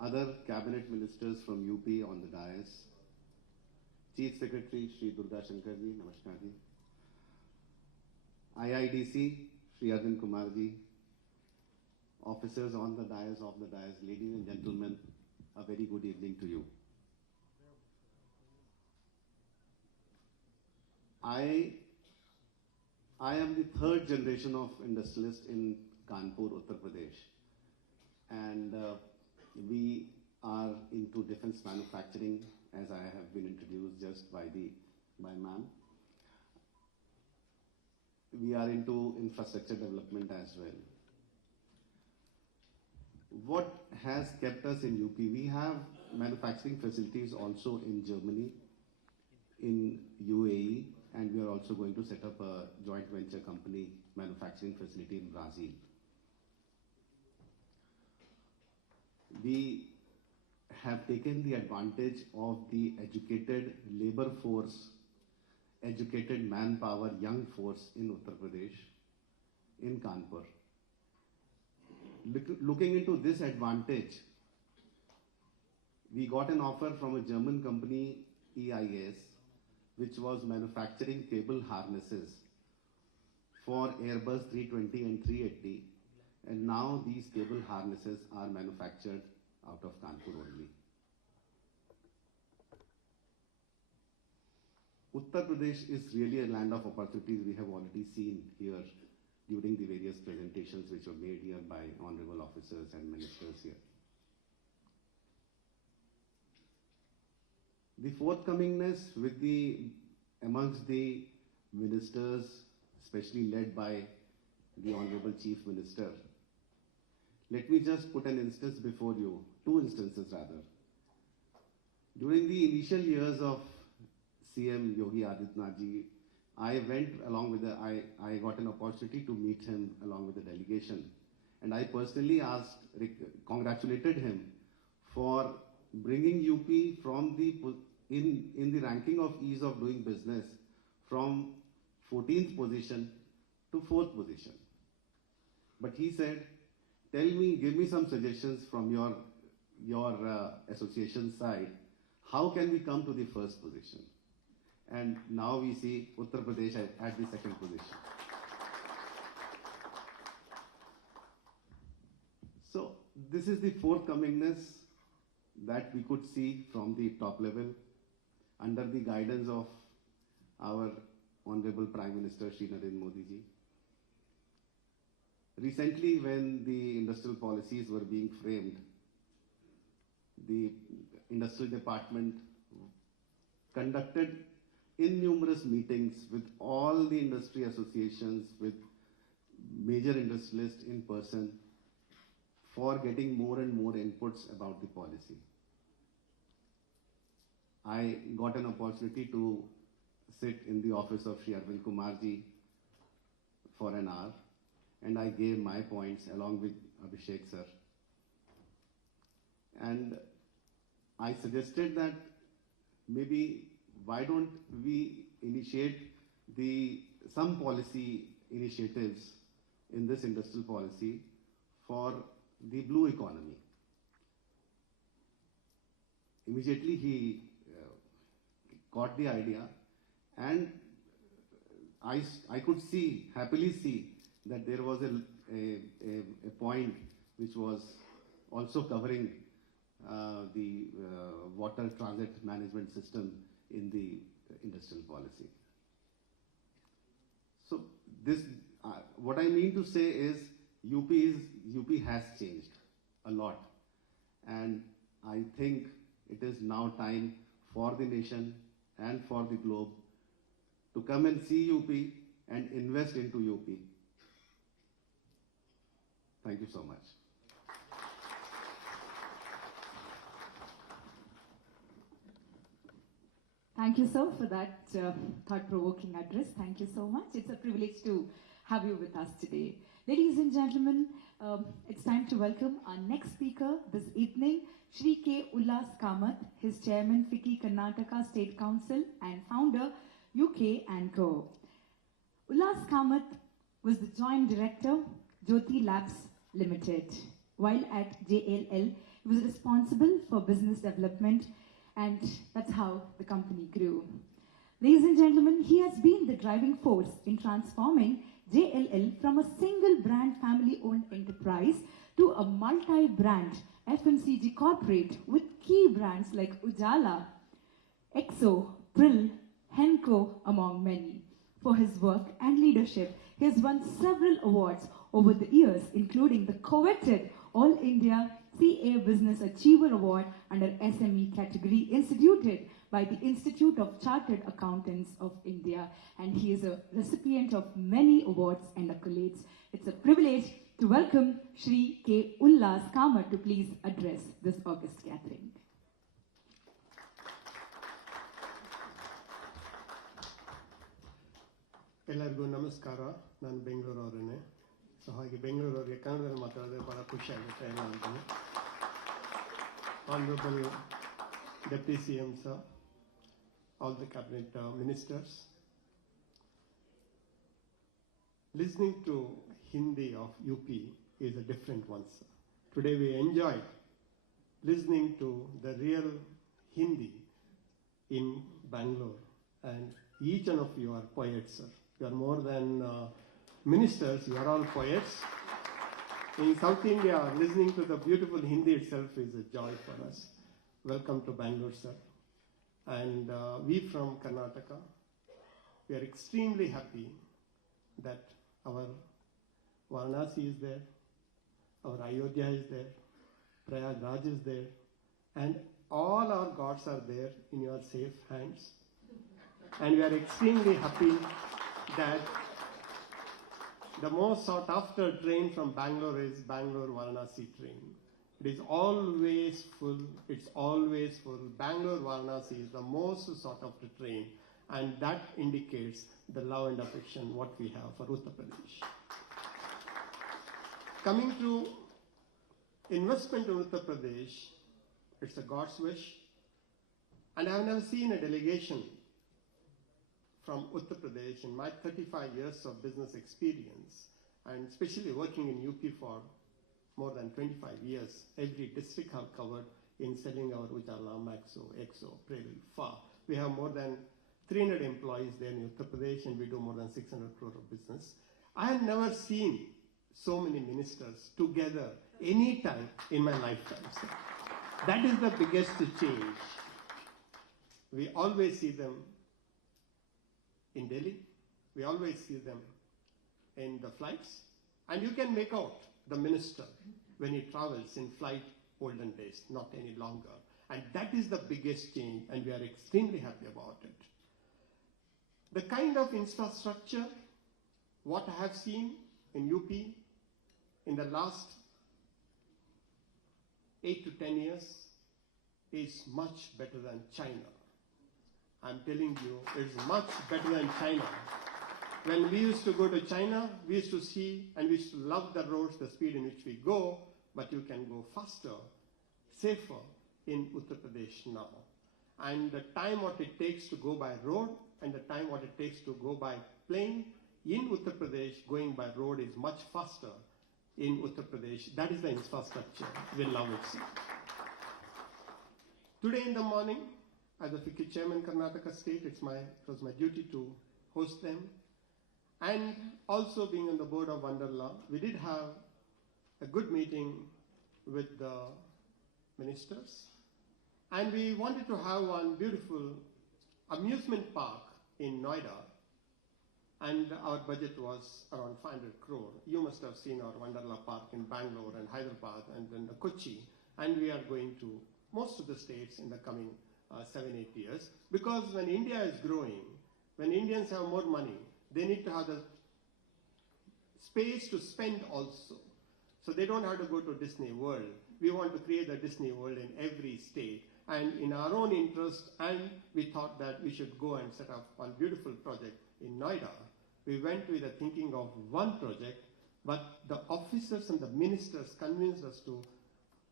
other cabinet ministers from UP on the dais, Chief Secretary Shri Durga Shankar ji, Namaskar ji, IIDC Shri Arvind Kumar ji, officers on the dais, off the dais, ladies and gentlemen, a very good evening to you. I am the 3rd generation of industrialist in Kanpur, Uttar Pradesh, and we are into defense manufacturing, as I have been introduced just by ma'am. We are into infrastructure development as well. What has kept us in UP? We have manufacturing facilities also in Germany, in UAE, and we are also going to set up a joint venture company manufacturing facility in Brazil. We have taken the advantage of the educated labor force, educated manpower, young force in Uttar Pradesh, in Kanpur. looking into this advantage, we got an offer from a German company, EIS, which was manufacturing cable harnesses for Airbus 320 and 380, and now these cable harnesses are manufactured out of Kanpur only. Uttar Pradesh is really a land of opportunities. We have already seen here during the various presentations which were made here by honorable officers and ministers here. The forthcomingness with amongst the ministers, especially led by the Honorable Chief Minister. Let me just put an instance before you, two instances rather. During the initial years of CM Yogi Adityanath ji, I went along with I got an opportunity to meet him along with the delegation, and I personally congratulated him for bringing UP from in the ranking of ease of doing business from 14th position to 4th position. But he said, give me some suggestions from your association side. How can we come to the first position? And now we see Uttar Pradesh at the second position. So this is the forthcomingness that we could see from the top level under the guidance of our Honorable Prime Minister Shri Narendra Modi ji. Recently, when the industrial policies were being framed, the Industrial Department conducted innumerous meetings with all the industry associations, with major industrialists in person, for getting more and more inputs about the policy. I got an opportunity to sit in the office of Shri Arvind Kumar ji for an hour, and I gave my points along with Abhishek sir. And I suggested that maybe why don't we initiate some policy initiatives in this industrial policy for the blue economy. Immediately he got the idea, and I could happily see that there was a point which was also covering the water transit management system in the industrial policy. So this, what I mean to say is, UP has changed a lot, and I think it is now time for the nation and for the globe to come and see UP and invest into UP. Thank you so much. Thank you, sir, for that thought-provoking address. Thank you so much. It's a privilege to have you with us today. Ladies and gentlemen, it's time to welcome our next speaker this evening, Shri K. Ullas Kamath, his chairman, FICCI Karnataka State Council and founder, UK & Co. Ullas Kamath was the joint director, Jyoti Labs Limited. While at JLL, he was responsible for business development, and that's how the company grew. Ladies and gentlemen, he has been the driving force in transforming JLL from a single brand family-owned enterprise to a multi-brand FMCG corporate with key brands like Ujala, Exo, Brill, Henko, among many. For his work and leadership, he has won several awards over the years, including the coveted All India CA Business Achiever Award under SME category instituted by the Institute of Chartered Accountants of India, and he is a recipient of many awards and accolades. It's a privilege to welcome Shri K. Ullas Kamath to please address this august gathering. ಎಲ್ಲರಿಗೂ ನಮಸ್ಕಾರ. ನಾನು ಬೆಂಗಳೂರವರೇ. So ಹಾಗೆ ಬೆಂಗಳೂರವರಿಗೆ ಕನ್ನಡದಲ್ಲಿ ಮಾತಾಡಿದ್ರೆ ಭಾಳ ಖುಷಿಯಾಗುತ್ತೆ ಎಲ್ಲ ಅಂತಾನೆ. Honorable Deputy CM sir, all the cabinet ministers. Listening to Hindi of UP is a different one, sir. Today we enjoyed listening to the real Hindi in Bangalore, and each one of you are poets, sir. You are more than ministers, you are all poets. In South India, listening to the beautiful Hindi itself is a joy for us. Welcome to Bangalore, sir. And we from Karnataka, we are extremely happy that our Varanasi is there, our Ayodhya is there, Prayagraj is there, and all our gods are there in your safe hands. And we are extremely happy that the most sought after train from Bangalore is Bangalore-Varanasi train. It is always full, it's always full. Bangalore-Varanasi is the most sought after train, and that indicates the love and affection what we have for Uttar Pradesh. Coming to investment in Uttar Pradesh, it's a God's wish, and I have never seen a delegation from Uttar Pradesh in my 35 years of business experience, and especially working in UP for more than 25 years. Every district I've covered in selling our Ujala, Maxo, Exo, Previl, FA. We have more than 300 employees there in Uttar Pradesh, and we do more than 600 crore of business. I have never seen so many ministers together any time in my lifetime, sir. That is the biggest change. We always see them in Delhi, we always see them in the flights, and you can make out the minister when he travels in flight olden days, not any longer. And that is the biggest change, and we are extremely happy about it. The kind of infrastructure, what I have seen in UP in the last 8 to 10 years is much better than China. I'm telling you, it's much better than China. When we used to go to China, we used to see and we used to love the roads, the speed in which we go, but you can go faster, safer in Uttar Pradesh now. And the time what it takes to go by road and the time what it takes to go by plane in Uttar Pradesh, going by road is much faster in Uttar Pradesh. That is the infrastructure. We love it, sir. Today in the morning, as a FICCI chairman, Karnataka State, it was my duty to host them. And also being on the board of Wonderla, we did have a good meeting with the ministers. And we wanted to have one beautiful amusement park in Noida. And our budget was around 500 crore. You must have seen our Wonderla Park in Bangalore and Hyderabad and then Kochi. And we are going to most of the states in the coming 7-8 years. Because when India is growing, when Indians have more money, they need to have the space to spend also. So they don't have to go to Disney World. We want to create a Disney World in every state. And in our own interest, and we thought that we should go and set up one beautiful project in Noida. We went with the thinking of one project, but the officers and the ministers convinced us to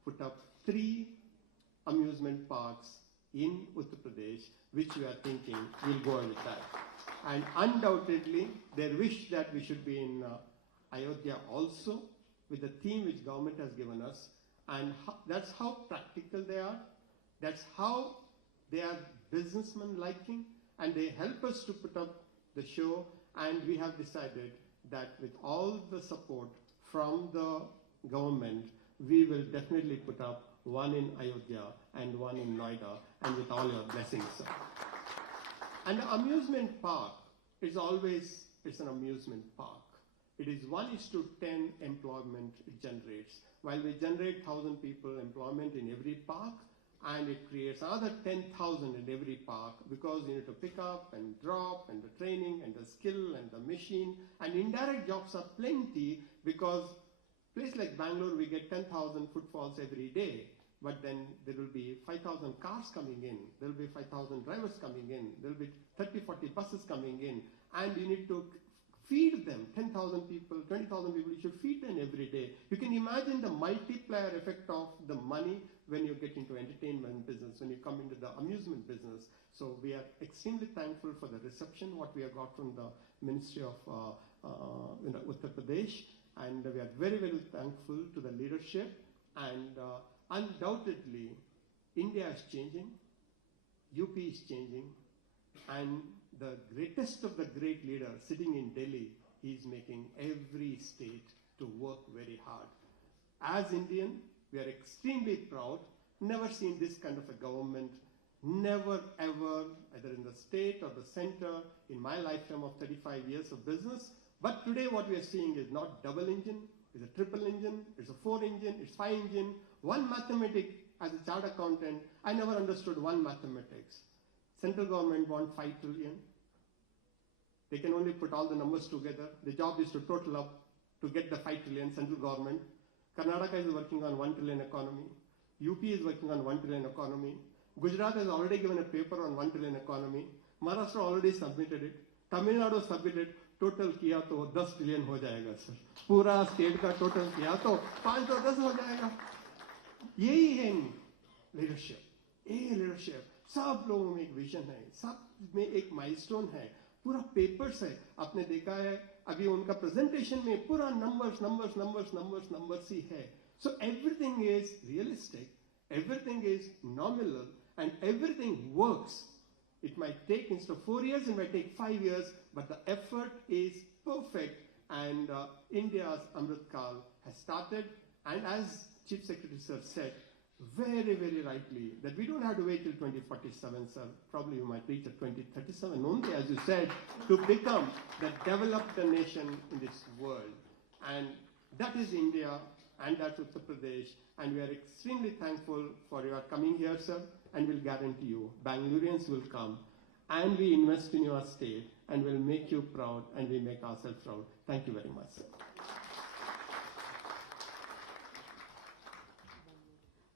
put up 3 amusement parks in Uttar Pradesh, which we are thinking we'll go with that. And undoubtedly, they wish that we should be in Ayodhya also, with the theme which government has given us. And that's how practical they are. That's how they are businessmen liking, and they help us to put up the show. And we have decided that with all the support from the government, we will definitely put up one in Ayodhya and one in Noida, and with all your blessings, sir. And the amusement park is always, it's an amusement park. It is 1:10 employment it generates. While we generate 1,000 people employment in every park, and it creates another 10,000 in every park, because you need to pick up and drop and the training and the skill and the machine, and indirect jobs are plenty, because place like Bangalore, we get 10,000 footfalls every day, but then there will be 5,000 cars coming in, there will be 5,000 drivers coming in, there will be 30, 40 buses coming in, and you need to feed them, 10,000 people, 20,000 people, you should feed them every day. You can imagine the multiplier effect of the money when you get into entertainment business, when you come into the amusement business. So we are extremely thankful for the reception, what we have got from the Ministry of Uttar Pradesh. And we are very, very thankful to the leadership. And undoubtedly, India is changing, UP is changing, and the greatest of the great leaders sitting in Delhi, he is making every state to work very hard. As Indian, we are extremely proud, never seen this kind of a government, never ever, either in the state or the center, in my lifetime of 35 years of business. But today what we are seeing is not double engine, it's a triple engine, it's a 4 engine, it's 5 engine. One mathematic, as a chartered accountant, I never understood one mathematics. Central government want 5 trillion. They can only put all the numbers together. The job is to total up to get the 5 trillion central government. Karnataka is working on 1 trillion economy. UP is working on 1 trillion economy. Gujarat has already given a paper on 1 trillion economy. Maharashtra already submitted it. Tamil Nadu submitted. Total किया तो 10 trillion हो जाएगा sir. पूरा state का total किया तो 5 तो 10 हो जाएगा. यही है लीडरशिप. ये लीडरशिप. सब लोगों में एक विजन है, सब में एक माइलस्टोन है, पूरा पेपर्स है. आपने देखा है अभी उनका प्रेजेंटेशन में पूरा नंबर्स ही है. So everything is realistic, everything is nominal, and everything works. It might take, instead of 4 years, it might take 5 years, but the effort is perfect, and India's Amrit Kal has started. And as Chief Secretary Sir said, very, very rightly, that we don't have to wait till 2047, sir. Probably you might reach at 2037 only, as you said, to become the developed nation in this world. And that is India, and that's Uttar Pradesh, and we are extremely thankful for your coming here, sir, and we'll guarantee you, Bengalurians will come, and we invest in your state, and we'll make you proud, and we make ourselves proud. Thank you very much, sir.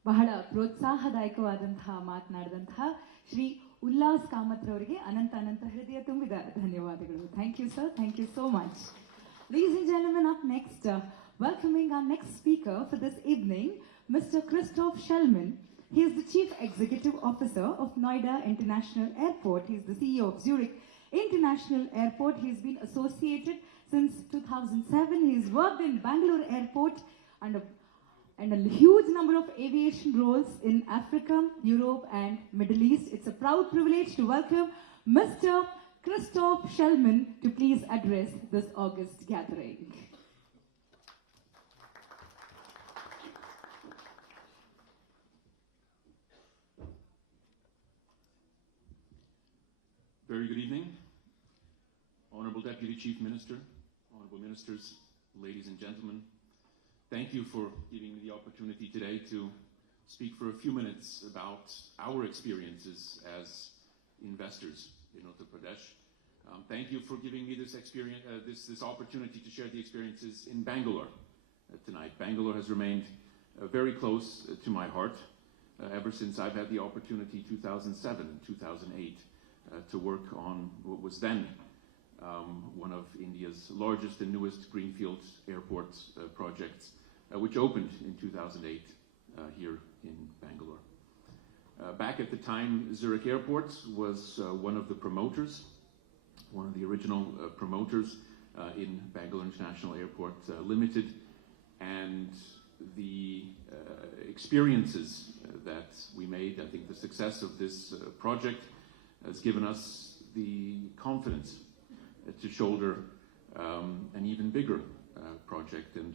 ಬಹಳ ಪ್ರೋತ್ಸಾಹದಾಯಕವಾದಂತಹ ಮಾತನಾಡಿದಂತಹ ಶ್ರೀ ಉಲ್ಲಾಸ್ ಕಾಮತ್ ರವರಿಗೆ ಅನಂತ ಹೃದಯ ತುಂಬಿದ ಧನ್ಯವಾದಗಳು. Thank you sir, thank you so much. Ladies and gentlemen, up next, welcoming our next speaker for this evening, Mr. Christoph Schellmann. He is the Chief Executive Officer of Noida International Airport. He is the CEO of Zurich International Airport. He has been associated since 2007. He has worked in Bengaluru Airport and a huge number of aviation roles in Africa, Europe, and Middle East. It's a proud privilege to welcome Mr. Christoph Schellmann to please address this august gathering. Very good evening, Honorable Deputy Chief Minister, Honorable Ministers, ladies and gentlemen. Thank you for giving me the opportunity today to speak for a few minutes about our experiences as investors in Uttar Pradesh. Thank you for giving me this opportunity to share the experiences in Bangalore tonight. Bangalore has remained very close to my heart ever since I've had the opportunity 2007 and 2008 to work on what was then one of India's largest and newest greenfield airport projects, which opened in 2008 here in Bangalore. Back at the time, Zurich Airport was one of the promoters, one of the original promoters in Bangalore International Airport Limited, and the experiences that we made, I think the success of this project has given us the confidence to shoulder an even bigger project, and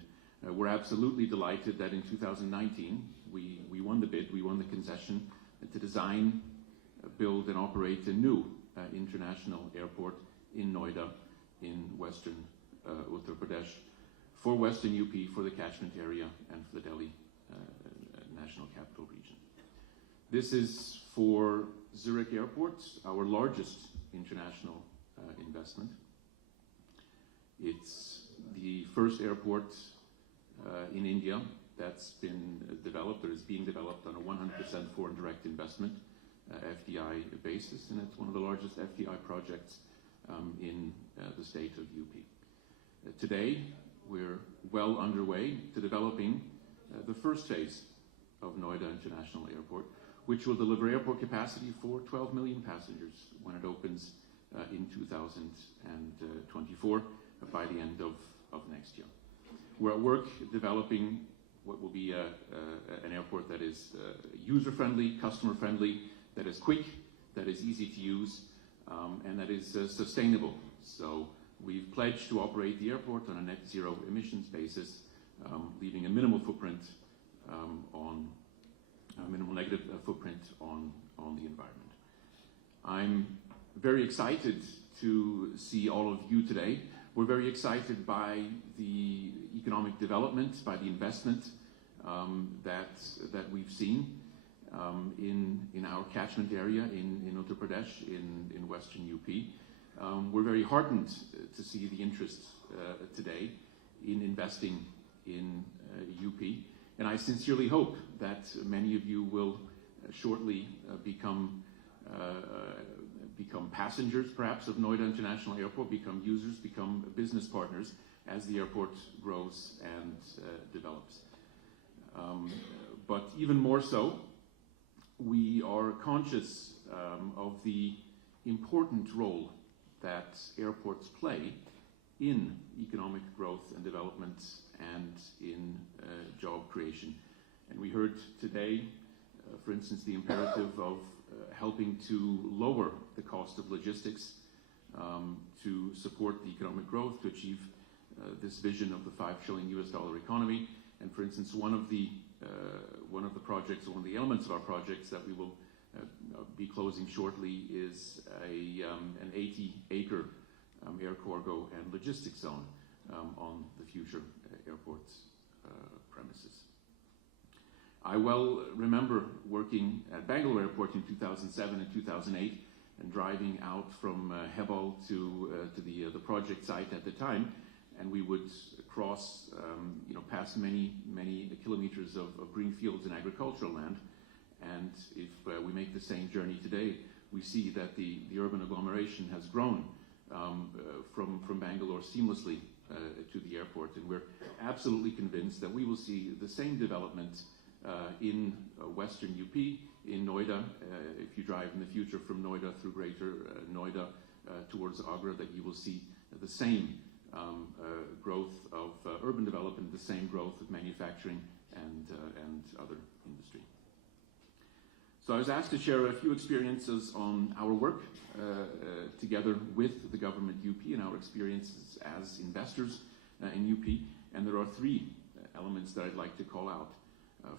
we're absolutely delighted that in 2019 we won the bid, we won the concession to design, build and operate a new international airport in Noida in western Uttar Pradesh for western UP, for the catchment area and for the Delhi National Capital Region. This is for Zurich Airport, our largest international investment. It's the first airport in India that's been developed or is being developed on a 100% foreign direct investment FDI basis, and it's one of the largest FDI projects in the state of UP. Today, we're well underway to developing the first phase of Noida International Airport, which will deliver airport capacity for 12 million passengers when it opens in 2024 by the end of next year. We're at work developing what will be an airport that is user-friendly, customer-friendly, that is quick, that is easy to use, and that is sustainable. So we've pledged to operate the airport on a net zero emissions basis, leaving a minimal footprint on a minimal negative footprint on the environment. I'm very excited to see all of you today. We're very excited by the economic development, by the investment that we've seen in our catchment area in Uttar Pradesh, in Western UP. We're very heartened to see the interest today in investing in UP, and I sincerely hope that many of you will shortly become passengers, perhaps, of Noida International Airport, become users, become business partners as the airport grows and develops. But even more so, we are conscious of the important role that airports play in economic growth and development and in job creation. And we heard today, for instance, the imperative of helping to lower the cost of logistics to support the economic growth, to achieve this vision of the $5 trillion economy. And for instance, one of the projects, or one of the elements of our projects that we will be closing shortly is an 80-acre air cargo and logistics zone on the future airport's premises. I well remember working at Bengaluru Airport in 2007 and 2008 and driving out from Hebel to the project site at the time, and we would cross past many kilometers of green fields and agricultural land. And if we make the same journey today, we see that the urban agglomeration has grown from Bangalore seamlessly to the airport, and we're absolutely convinced that we will see the same development in Western UP, in Noida. If you drive in the future from Noida through Greater Noida towards Agra, that you will see the same growth of urban development, the same growth of manufacturing and other industry. So I was asked to share a few experiences on our work together with the government UP and our experiences as investors in UP, and there are three elements that I'd like to call out.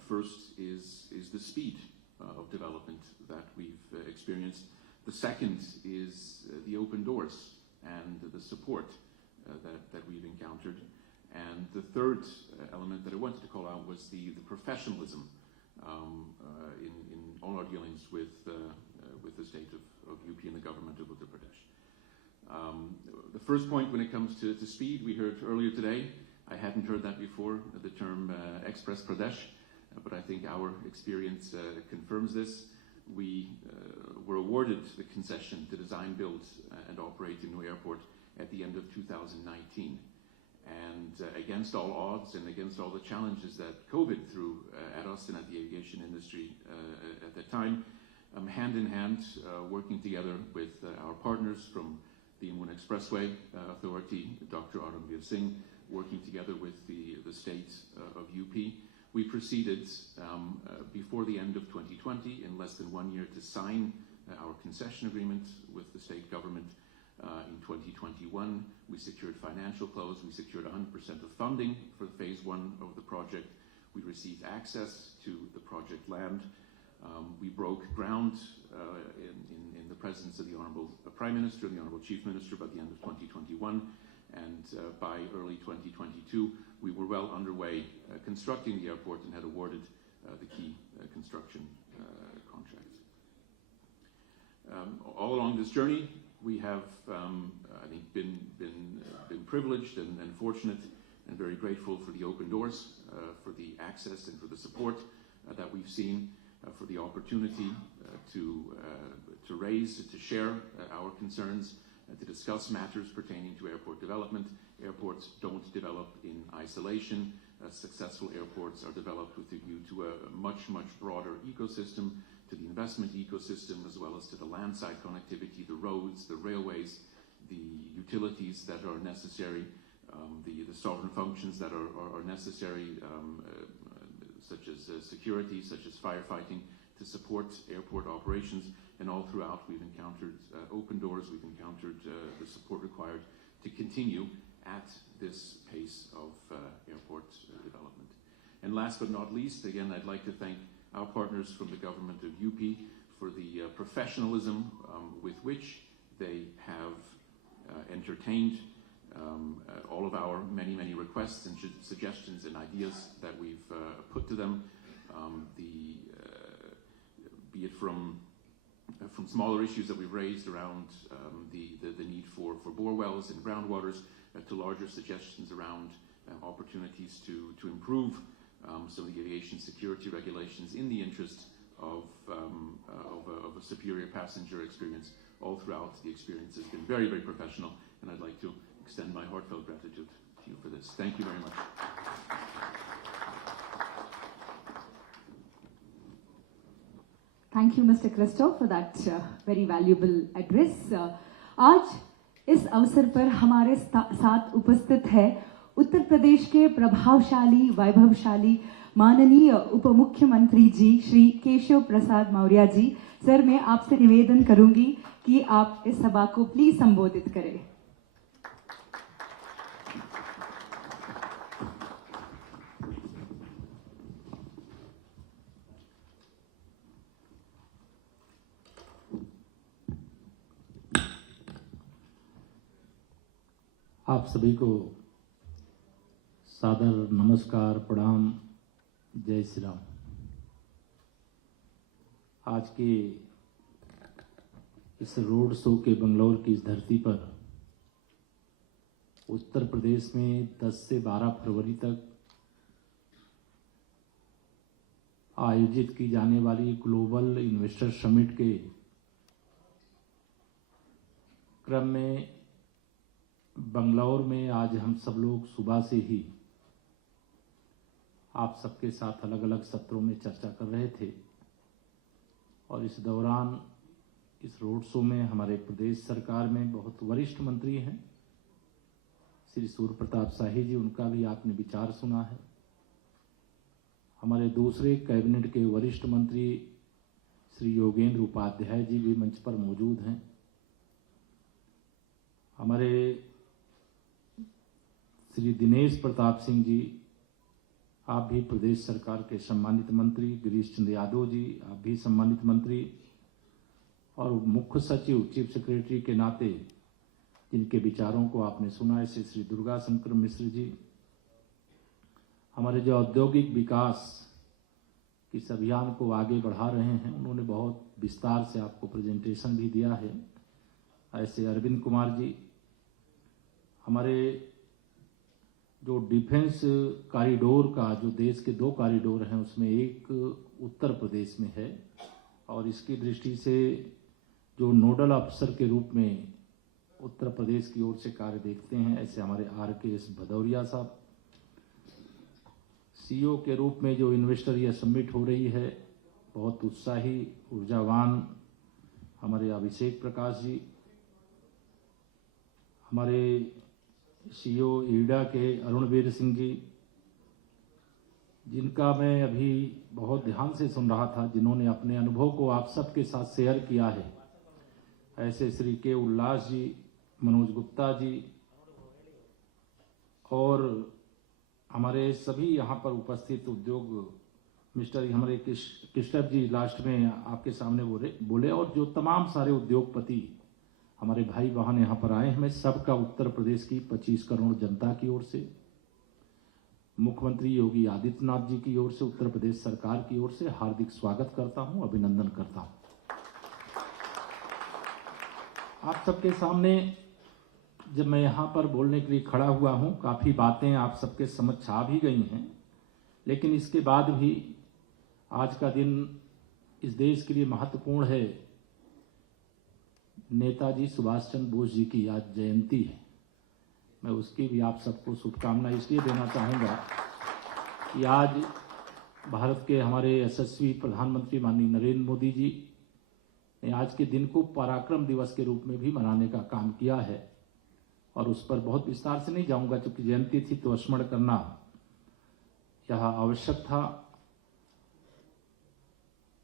First is the speed of development that we've experienced. The second is the open doors and the support that we've encountered. And the third element that I wanted to call out was the professionalism in all our dealings with the state of UP and the government of Uttar Pradesh. The first point, when it comes to speed, we heard earlier today, I hadn't heard that before, the term Express Pradesh, but I think our experience confirms this. We were awarded the concession to design, build, and operate a new airport at the end of 2019. And against all odds and against all the challenges that COVID threw at us and at the aviation industry at that time, hand in hand, working together with our partners from the Yamuna Expressway Authority, Dr. Aramveer Singh, working together with the state of UP, we proceeded before the end of 2020, in less than 1 year, to sign our concession agreement with the state government. In 2021, we secured financial close. We secured 100% of funding for phase one of the project. We received access to the project land. We broke ground in the presence of the Honorable Prime Minister and the Honorable Chief Minister by the end of 2021. And by early 2022, we were well underway constructing the airport and had awarded the key construction contracts. All along this journey, we have, I think, been privileged and fortunate and very grateful for the open doors, for the access and for the support that we've seen, for the opportunity to raise, to share our concerns, to discuss matters pertaining to airport development. Airports don't develop in isolation. Successful airports are developed with a view to a much broader ecosystem, to the investment ecosystem, as well as to the landside connectivity, the roads, the railways, the utilities that are necessary the sovereign functions that are necessary, such as security, such as firefighting, to support airport operations. And all throughout, we've encountered open doors, we've encountered the support required to continue at this pace of airport development. And last but not least, again, I'd like to thank our partners from the government of UP for the professionalism with which they have entertained all of our many requests and suggestions and ideas that we've put to them, be it from smaller issues that we've raised around the need for bore wells and groundwaters, to larger suggestions around opportunities to improve some of the aviation security regulations in the interest of a superior passenger experience. All throughout, the experience has been very professional, and I'd like to extend my heartfelt gratitude to you for this. Thank you very much. Thank you, Mr. Christoph, for that very valuable address. आज इस अवसर पर हमारे साथ उपस्थित है उत्तर प्रदेश के प्रभावशाली वैभवशाली माननीय उप मुख्यमंत्री जी श्री केशव प्रसाद मौर्य जी। सर, मैं आपसे निवेदन करूंगी कि आप इस सभा को प्लीज संबोधित करें। आप सभी को सादर नमस्कार, प्रणाम, जय श्री राम। आज के इस रोड शो के बेंगलुरु की इस धरती पर उत्तर प्रदेश में 10 से 12 फरवरी तक आयोजित की जाने वाली ग्लोबल इन्वेस्टर समिट के क्रम में बेंगलुरु में आज हम सब लोग सुबह से ही आप सबके साथ अलग अलग सत्रों में चर्चा कर रहे थे, और इस दौरान इस रोड शो में हमारे प्रदेश सरकार में बहुत वरिष्ठ मंत्री हैं श्री सूर्य प्रताप शाही जी, उनका भी आपने विचार सुना है। हमारे दूसरे कैबिनेट के वरिष्ठ मंत्री श्री योगेंद्र उपाध्याय जी भी मंच पर मौजूद हैं। हमारे श्री दिनेश प्रताप सिंह जी, आप भी प्रदेश सरकार के सम्मानित मंत्री, गिरीश चंद्र यादव जी, आप भी सम्मानित मंत्री, और मुख्य सचिव चीफ सेक्रेटरी के नाते जिनके विचारों को आपने सुना है श्री दुर्गा शंकर मिश्र जी। हमारे जो औद्योगिक विकास इस अभियान को आगे बढ़ा रहे हैं, उन्होंने बहुत विस्तार से आपको प्रेजेंटेशन भी दिया है, ऐसे अरविंद कुमार जी। हमारे जो डिफेंस कॉरिडोर का, जो देश के 2 कॉरिडोर हैं, उसमें एक उत्तर प्रदेश में है, और इसकी दृष्टि से जो नोडल अफसर के रूप में उत्तर प्रदेश की ओर से कार्य देखते हैं, ऐसे हमारे RKS भदौरिया साहब। CEO के रूप में जो इन्वेस्टर यह समिट हो रही है, बहुत उत्साही ऊर्जावान हमारे अभिषेक प्रकाश जी। हमारे CEO ईडा के अरुणवीर सिंह जी, जिनका मैं अभी बहुत ध्यान से सुन रहा था, जिन्होंने अपने अनुभव को आप सबके साथ शेयर किया है, ऐसे श्री के उल्लास जी, मनोज गुप्ता जी, और हमारे सभी यहाँ पर उपस्थित उद्योग मिस्टर हमारे कृष्ण जी लास्ट में आपके सामने बोले, और जो तमाम सारे उद्योगपति हमारे भाई बहन यहाँ पर आए हैं, मैं सबका उत्तर प्रदेश की 25 करोड़ जनता की ओर से, मुख्यमंत्री योगी आदित्यनाथ जी की ओर से, उत्तर प्रदेश सरकार की ओर से हार्दिक स्वागत करता हूं, अभिनंदन करता हूं। आप सबके सामने जब मैं यहाँ पर बोलने के लिए खड़ा हुआ हूं, काफी बातें आप सबके समक्ष आ भी गई हैं, लेकिन इसके बाद भी आज का दिन इस देश के लिए महत्वपूर्ण है। नेताजी सुभाष चंद्र बोस जी की आज जयंती है। मैं उसकी भी आप सबको शुभकामनाएं इसलिए देना चाहूँगा कि आज भारत के हमारे यशस्वी प्रधानमंत्री माननीय नरेंद्र मोदी जी ने आज के दिन को पराक्रम दिवस के रूप में भी मनाने का काम किया है, और उस पर बहुत विस्तार से नहीं जाऊंगा, चूंकि जयंती थी तो स्मरण करना यह आवश्यक था।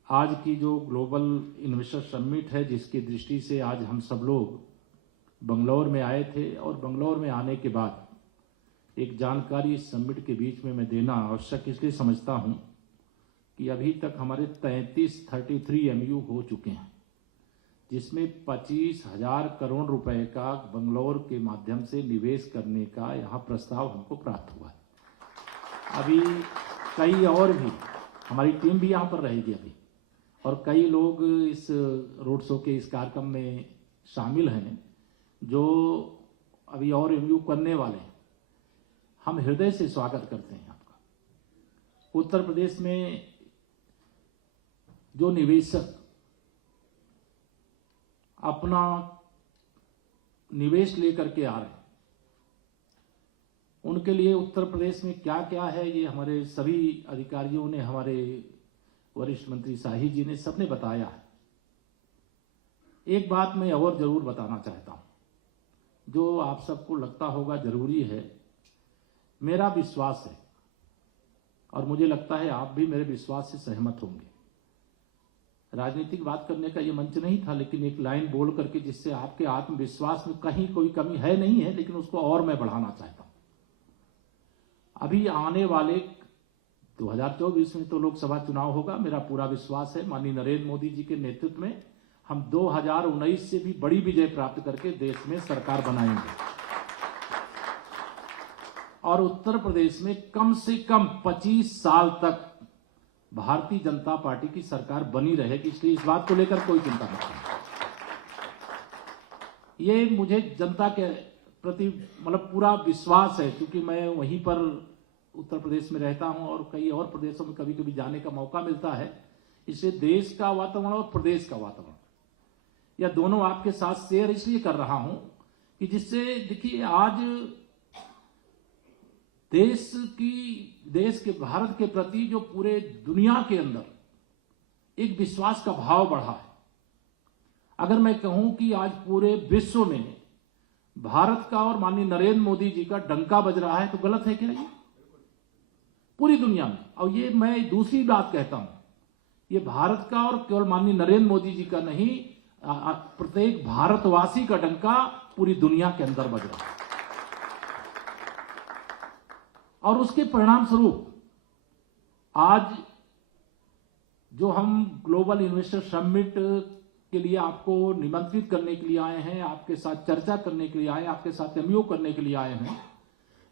आज की जो ग्लोबल इन्वेस्टर समिट है, जिसकी दृष्टि से आज हम सब लोग बंगलौर में आए थे, और बंगलौर में आने के बाद एक जानकारी इस समिट के बीच में मैं देना आवश्यक इसलिए समझता हूं कि अभी तक हमारे 33 MOU हो चुके हैं, जिसमें 25,000 करोड़ रुपए का बंगलौर के माध्यम से निवेश करने का यहाँ प्रस्ताव हमको प्राप्त हुआ है। अभी कई और भी, हमारी टीम भी यहाँ पर रहेगी अभी, और कई लोग इस रोड शो के इस कार्यक्रम में शामिल हैं जो अभी और MOU करने वाले हैं। हम हृदय से स्वागत करते हैं आपका। उत्तर प्रदेश में जो निवेशक अपना निवेश लेकर के आ रहे हैं, उनके लिए उत्तर प्रदेश में क्या क्या है, ये हमारे सभी अधिकारियों ने, हमारे वरिष्ठ मंत्री शाही जी ने, सबने बताया है। एक बात मैं और जरूर बताना चाहता हूं, जो आप सबको लगता होगा जरूरी है। मेरा विश्वास है, और मुझे लगता है आप भी मेरे विश्वास से सहमत होंगे। राजनीतिक बात करने का ये मंच नहीं था, लेकिन एक लाइन बोल करके जिससे आपके आत्मविश्वास में कहीं कोई कमी है नहीं है, लेकिन उसको और मैं बढ़ाना चाहता हूं। अभी आने वाले 2024 में तो लोकसभा चुनाव होगा। मेरा पूरा विश्वास है माननीय नरेंद्र मोदी जी के नेतृत्व में हम 2019 से भी बड़ी विजय प्राप्त करके देश में सरकार बनाएंगे, और उत्तर प्रदेश में कम से कम 25 साल तक भारतीय जनता पार्टी की सरकार बनी रहेगी। इसलिए इस बात को लेकर कोई चिंता नहीं करना। ये मुझे जनता के प्रति मतलब पूरा विश्वास है, क्योंकि मैं वहीं पर उत्तर प्रदेश में रहता हूं और कई और प्रदेशों में कभी कभी जाने का मौका मिलता है। इसलिए देश का वातावरण और प्रदेश का वातावरण, या दोनों आपके साथ शेयर इसलिए कर रहा हूं कि जिससे देखिए आज देश के भारत के प्रति जो पूरे दुनिया के अंदर एक विश्वास का भाव बढ़ा है। अगर मैं कहूं कि आज पूरे विश्व में भारत का और माननीय नरेंद्र मोदी जी का डंका बज रहा है, तो गलत है क्या? ये पूरी दुनिया में। और ये मैं दूसरी बात कहता हूं, ये भारत का और केवल माननीय नरेंद्र मोदी जी का नहीं, प्रत्येक भारतवासी का डंका पूरी दुनिया के अंदर बज रहा है। और उसके परिणाम स्वरूप आज जो हम ग्लोबल इन्वेस्टर समिट के लिए आपको निमंत्रित करने के लिए आए हैं, आपके साथ चर्चा करने के लिए आए हैं, आपके साथ MOU करने के लिए आए हैं,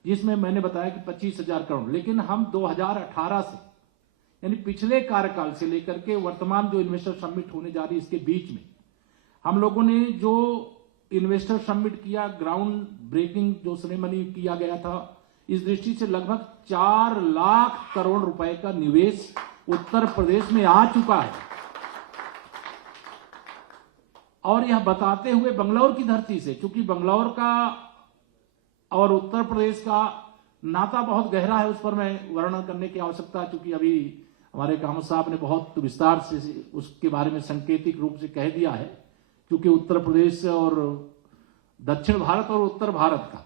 जिसमें मैंने बताया कि 25,000 करोड़, लेकिन हम 2018 से यानी पिछले कार्यकाल से लेकर के वर्तमान जो इन्वेस्टर समिट होने जा रही है, इसके बीच में हम लोगों ने जो इन्वेस्टर समिट किया, ग्राउंड ब्रेकिंग जो सेरेमनी किया गया था, इस दृष्टि से लगभग 4 लाख करोड़ रुपए का निवेश उत्तर प्रदेश में आ चुका है। और यह बताते हुए बंगलौर की धरती से, क्योंकि बंगलौर का और उत्तर प्रदेश का नाता बहुत गहरा है, उस पर मैं वर्णन करने की आवश्यकता, क्योंकि अभी हमारे कामत साहब ने बहुत विस्तार से उसके बारे में सांकेतिक रूप से कह दिया है। क्योंकि उत्तर प्रदेश और दक्षिण भारत और उत्तर भारत का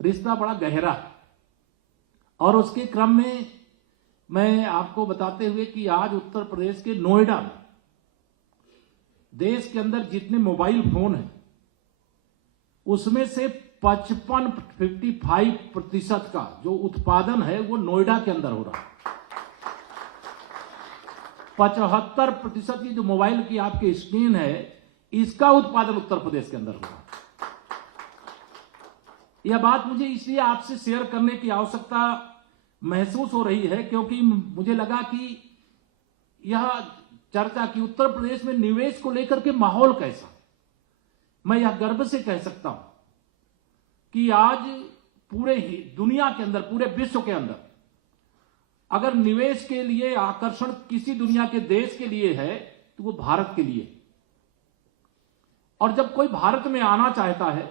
रिश्ता बड़ा गहरा है। और उसके क्रम में मैं आपको बताते हुए कि आज उत्तर प्रदेश के नोएडा में देश के अंदर जितने मोबाइल फोन हैं, उसमें से 55% का जो उत्पादन है वो नोएडा के अंदर हो रहा है। 75% की जो मोबाइल की आपकी स्क्रीन है, इसका उत्पादन उत्तर प्रदेश के अंदर हो रहा है। यह बात मुझे इसलिए आपसे शेयर करने की आवश्यकता महसूस हो रही है, क्योंकि मुझे लगा कि यह चर्चा की उत्तर प्रदेश में निवेश को लेकर के माहौल कैसा। मैं यह गर्व से कह सकता हूं कि आज पूरे दुनिया के अंदर, पूरे विश्व के अंदर अगर निवेश के लिए आकर्षण किसी दुनिया के देश के लिए है तो वो भारत के लिए। और जब कोई भारत में आना चाहता है,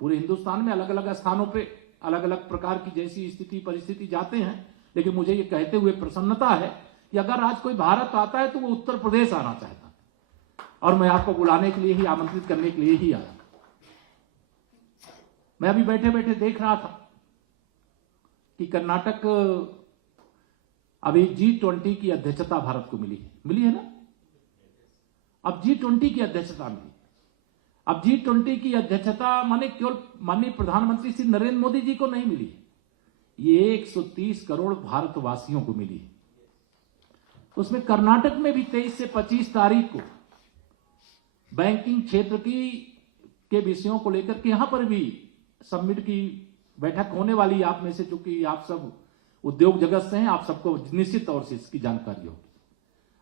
पूरे हिंदुस्तान में अलग अलग स्थानों पे अलग अलग प्रकार की जैसी स्थिति परिस्थिति जाते हैं, लेकिन मुझे ये कहते हुए प्रसन्नता है कि अगर आज कोई भारत आता है तो वो उत्तर प्रदेश आना चाहता है, और मैं आपको बुलाने के लिए ही, आमंत्रित करने के लिए ही आया। मैं अभी बैठे बैठे देख रहा था कि कर्नाटक अभी G20 की अध्यक्षता भारत को मिली है ना। अब G20 की अध्यक्षता मिली। अब G20 की अध्यक्षता माने केवल माननीय प्रधानमंत्री श्री नरेंद्र मोदी जी को नहीं मिली, ये 130 करोड़ भारतवासियों को मिली। उसमें कर्नाटक में भी 23 से 25 तारीख को बैंकिंग क्षेत्र के विषयों को लेकर के यहां पर भी समिट की बैठक होने वाली। आप में से चूंकि आप सब उद्योग जगत से हैं, आप सबको निश्चित तौर से इसकी जानकारी होगी।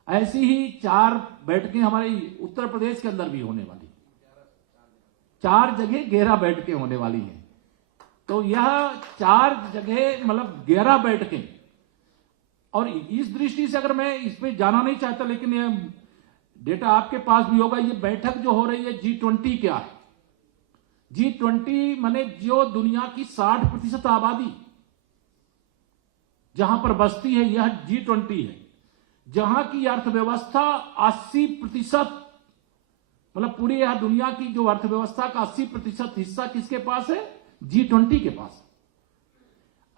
ऐसी ही 4 बैठकें हमारे उत्तर प्रदेश के अंदर भी होने वाली, 4 जगह 11 बैठकें होने वाली हैं। तो यह 4 जगह मतलब 11 बैठकें, और इस दृष्टि से अगर मैं इस पे जाना नहीं चाहता, लेकिन यह डेटा आपके पास भी होगा। ये बैठक जो हो रही है G20 क्या है? G20 माने जो दुनिया की 60% आबादी जहां पर बसती है, यह G20 है। जहां की अर्थव्यवस्था 80%, मतलब पूरी यह दुनिया की जो अर्थव्यवस्था का 80% हिस्सा किसके पास है? G20 के पास।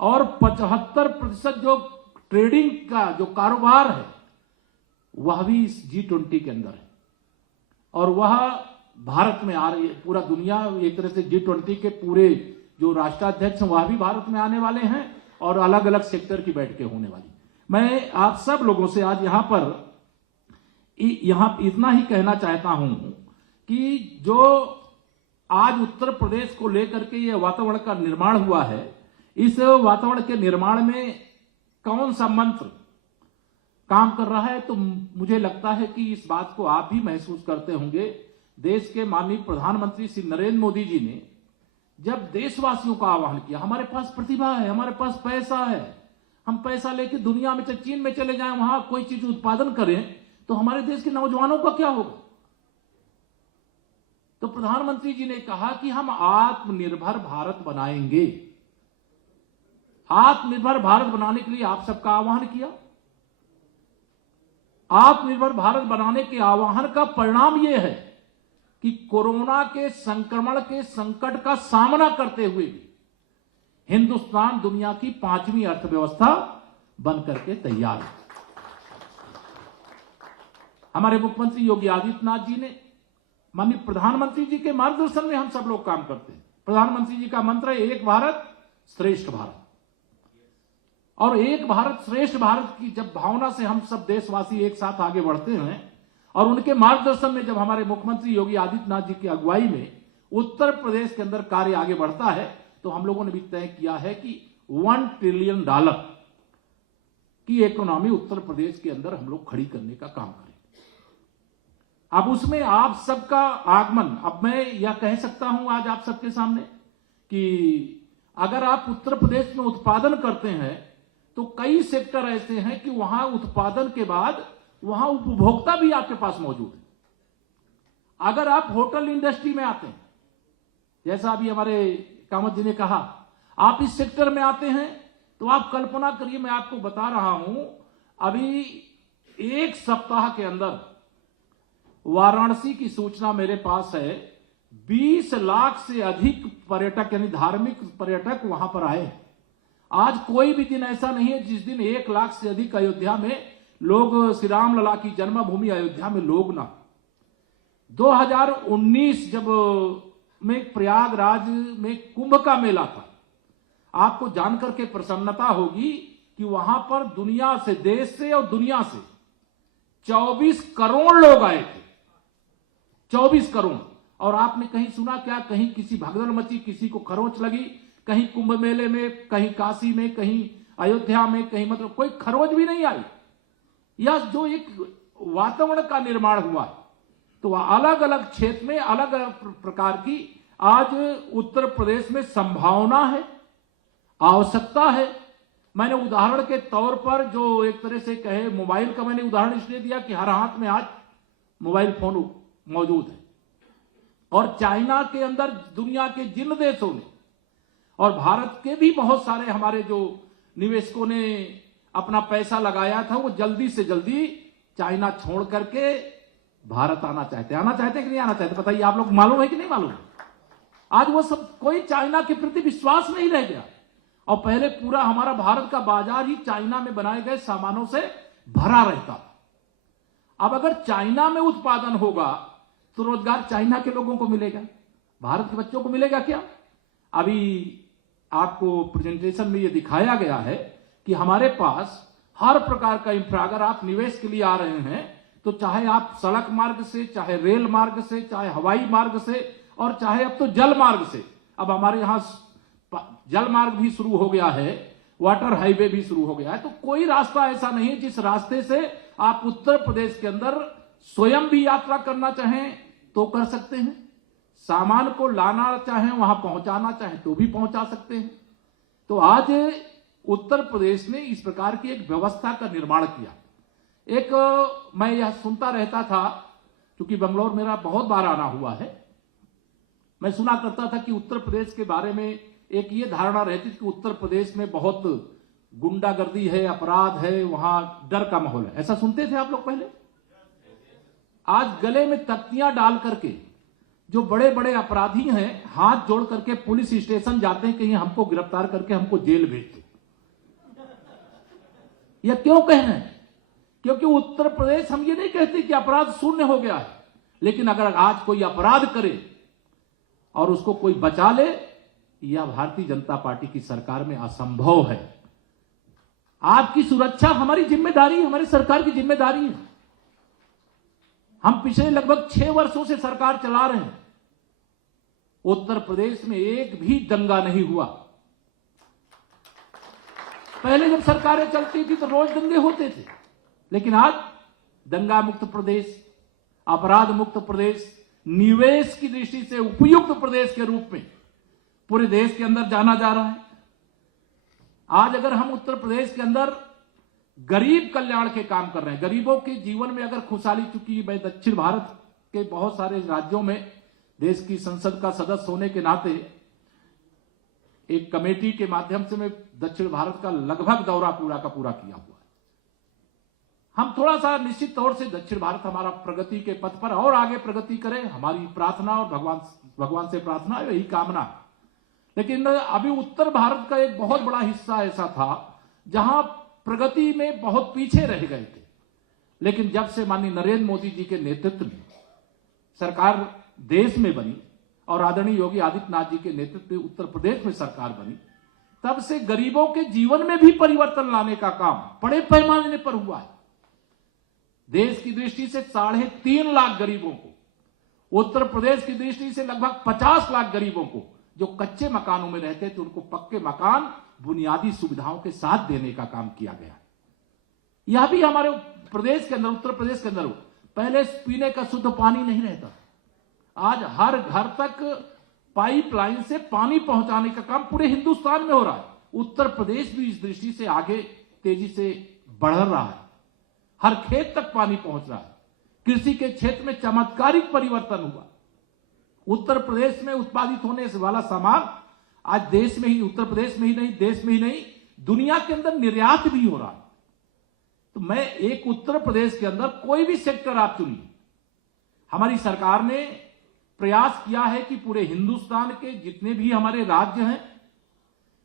और 75% जो ट्रेडिंग का जो कारोबार है वह भी इस G20 के अंदर है, और वह भारत में आ रही है। पूरा दुनिया एक तरह से G20 के पूरे जो राष्ट्राध्यक्ष हैं वह भी भारत में आने वाले हैं, और अलग अलग सेक्टर की बैठकें होने वाली। मैं आप सब लोगों से आज यहां इतना ही कहना चाहता हूं कि जो आज उत्तर प्रदेश को लेकर के ये वातावरण का निर्माण हुआ है, इस वातावरण के निर्माण में कौन सा मंत्र काम कर रहा है, तो मुझे लगता है कि इस बात को आप भी महसूस करते होंगे। देश के माननीय प्रधानमंत्री श्री नरेंद्र मोदी जी ने जब देशवासियों का आह्वान किया, हमारे पास प्रतिभा है, हमारे पास पैसा है, हम पैसा लेके दुनिया में चाहे चीन में चले जाएं, वहां कोई चीज उत्पादन करें, तो हमारे देश के नौजवानों का क्या होगा। तो प्रधानमंत्री जी ने कहा कि हम आत्मनिर्भर भारत बनाएंगे। आत्मनिर्भर भारत बनाने के लिए आप सबका आह्वान किया। आत्मनिर्भर भारत बनाने के आह्वान का परिणाम यह है कि कोरोना के संक्रमण के संकट का सामना करते हुए भी हिंदुस्तान दुनिया की 5वीं अर्थव्यवस्था बनकर के तैयार है। हमारे मुख्यमंत्री योगी आदित्यनाथ जी ने, माननीय प्रधानमंत्री जी के मार्गदर्शन में हम सब लोग काम करते हैं। प्रधानमंत्री जी का मंत्र है एक भारत श्रेष्ठ भारत, और एक भारत श्रेष्ठ भारत की जब भावना से हम सब देशवासी एक साथ आगे बढ़ते हैं, और उनके मार्गदर्शन में जब हमारे मुख्यमंत्री योगी आदित्यनाथ जी की अगुवाई में उत्तर प्रदेश के अंदर कार्य आगे बढ़ता है, तो हम लोगों ने भी तय किया है कि $1 ट्रिलियन की इकोनॉमी उत्तर प्रदेश के अंदर हम लोग खड़ी करने का काम करें। अब उसमें आप सबका आगमन, अब मैं यह कह सकता हूं आज आप सबके सामने कि अगर आप उत्तर प्रदेश में उत्पादन करते हैं तो कई सेक्टर ऐसे हैं कि वहां उत्पादन के बाद वहां उपभोक्ता भी आपके पास मौजूद है। अगर आप होटल इंडस्ट्री में आते हैं, जैसा अभी हमारे कामत जी ने कहा, आप इस सेक्टर में आते हैं, तो आप कल्पना करिए, मैं आपको बता रहा हूं, अभी 1 सप्ताह के अंदर वाराणसी की सूचना मेरे पास है, 20 लाख से अधिक पर्यटक यानी धार्मिक पर्यटक वहां पर आए। आज कोई भी दिन ऐसा नहीं है जिस दिन 1 लाख से अधिक अयोध्या में लोग, श्री राम लला की जन्मभूमि अयोध्या में लोग ना। 2019 जब में प्रयागराज में कुंभ का मेला था, आपको जानकर के प्रसन्नता होगी कि वहां पर दुनिया से, देश से और दुनिया से 24 करोड़ लोग आए थे। 24 करोड़। और आपने कहीं सुना क्या, कहीं किसी भगदड़ मची, किसी को खरोंच लगी, कहीं कुंभ मेले में, कहीं काशी में, कहीं अयोध्या में, कहीं मतलब कोई खरोंच भी नहीं आई। यह जो एक वातावरण का निर्माण हुआ है, तो अलग अलग क्षेत्र में अलग अलग प्रकार की आज उत्तर प्रदेश में संभावना है, आवश्यकता है। मैंने उदाहरण के तौर पर जो एक तरह से कहे, मोबाइल का मैंने उदाहरण इसलिए दिया कि हर हाथ में आज मोबाइल फोन मौजूद है, और चाइना के अंदर दुनिया के जिन देशों ने और भारत के भी बहुत सारे हमारे जो निवेशकों ने अपना पैसा लगाया था, वो जल्दी से जल्दी चाइना छोड़ करके भारत आना चाहते कि नहीं आना चाहते, बताइए आप लोग, मालूम है कि नहीं मालूम? आज वो सब, कोई चाइना के प्रति विश्वास नहीं रह गया। और पहले पूरा हमारा भारत का बाजार ही चाइना में बनाए गए सामानों से भरा रहता था। अब अगर चाइना में उत्पादन होगा तो रोजगार चाइना के लोगों को मिलेगा, भारत के बच्चों को मिलेगा क्या? अभी आपको प्रेजेंटेशन में ये दिखाया गया है कि हमारे पास हर प्रकार का इंफ्रा, अगर आप निवेश के लिए आ रहे हैं तो चाहे आप सड़क मार्ग से, चाहे रेल मार्ग से, चाहे हवाई मार्ग से, और चाहे अब तो जल मार्ग से, अब हमारे यहां जल मार्ग भी शुरू हो गया है, वाटर हाईवे भी शुरू हो गया है। तो कोई रास्ता ऐसा नहीं है जिस रास्ते से आप उत्तर प्रदेश के अंदर स्वयं भी यात्रा करना चाहें तो कर सकते हैं, सामान को लाना चाहें, वहां पहुंचाना चाहें तो भी पहुंचा सकते हैं। तो आज उत्तर प्रदेश ने इस प्रकार की एक व्यवस्था का निर्माण किया। एक मैं यह सुनता रहता था, क्योंकि बेंगलोर मेरा बहुत बार आना हुआ है, मैं सुना करता था कि उत्तर प्रदेश के बारे में एक ये धारणा रहती थी कि उत्तर प्रदेश में बहुत गुंडागर्दी है, अपराध है, वहां डर का माहौल है। ऐसा सुनते थे आप लोग पहले? आज गले में तख्तियां डाल करके जो बड़े बड़े अपराधी हैं हाथ जोड़ करके पुलिस स्टेशन जाते हैं, कहीं हमको गिरफ्तार करके हमको जेल भेज दो। यह क्यों कह रहे हैं? क्योंकि उत्तर प्रदेश, हम ये नहीं कहते कि अपराध शून्य हो गया है, लेकिन अगर आज कोई अपराध करे और उसको कोई बचा ले, यह भारतीय जनता पार्टी की सरकार में असंभव है। आपकी सुरक्षा हमारी जिम्मेदारी, हमारी सरकार की जिम्मेदारी है। हम पिछले लगभग 6 वर्षों से सरकार चला रहे हैं, उत्तर प्रदेश में एक भी दंगा नहीं हुआ। पहले जब सरकारें चलती थी तो रोज दंगे होते थे, लेकिन आज दंगा मुक्त प्रदेश, अपराध मुक्त प्रदेश, निवेश की दृष्टि से उपयुक्त प्रदेश के रूप में पूरे देश के अंदर जाना जा रहा है। आज अगर हम उत्तर प्रदेश के अंदर गरीब कल्याण के काम कर रहे हैं, गरीबों के जीवन में अगर खुशहाली, चूंकि मैं दक्षिण भारत के बहुत सारे राज्यों में देश की संसद का सदस्य होने के नाते एक कमेटी के माध्यम से मैं दक्षिण भारत का लगभग दौरा पूरा का पूरा किया हुआ है। हम थोड़ा सा निश्चित तौर से दक्षिण भारत हमारा प्रगति के पथ पर और आगे प्रगति करे, हमारी प्रार्थना और भगवान से प्रार्थना, यही कामना। लेकिन अभी उत्तर भारत का एक बहुत बड़ा हिस्सा ऐसा था जहां प्रगति में बहुत पीछे रह गए थे, लेकिन जब से माननीय नरेंद्र मोदी जी के नेतृत्व में सरकार देश में बनी और आदरणीय योगी आदित्यनाथ जी के नेतृत्व में उत्तर प्रदेश में सरकार बनी, तब से गरीबों के जीवन में भी परिवर्तन लाने का काम बड़े पैमाने पर हुआ है। देश की दृष्टि से 3.5 लाख गरीबों को, उत्तर प्रदेश की दृष्टि से लगभग 50 लाख गरीबों को जो कच्चे मकानों में रहते थे उनको पक्के मकान बुनियादी सुविधाओं के साथ देने का काम किया गया। यह भी हमारे प्रदेश के अंदर, उत्तर प्रदेश के अंदर पहले पीने का शुद्ध पानी नहीं रहता, आज हर घर तक पाइपलाइन से पानी पहुंचाने का काम पूरे हिंदुस्तान में हो रहा है। उत्तर प्रदेश भी इस दृष्टि से आगे तेजी से बढ़ रहा है, हर खेत तक पानी पहुंच रहा है। कृषि के क्षेत्र में चमत्कारिक परिवर्तन हुआ। उत्तर प्रदेश में उत्पादित होने वाला सामान आज देश में ही, उत्तर प्रदेश में ही नहीं, देश में ही नहीं, दुनिया के अंदर निर्यात भी हो रहा है। तो मैं एक उत्तर प्रदेश के अंदर कोई भी सेक्टर आप चुनिए, हमारी सरकार ने प्रयास किया है कि पूरे हिंदुस्तान के जितने भी हमारे राज्य हैं,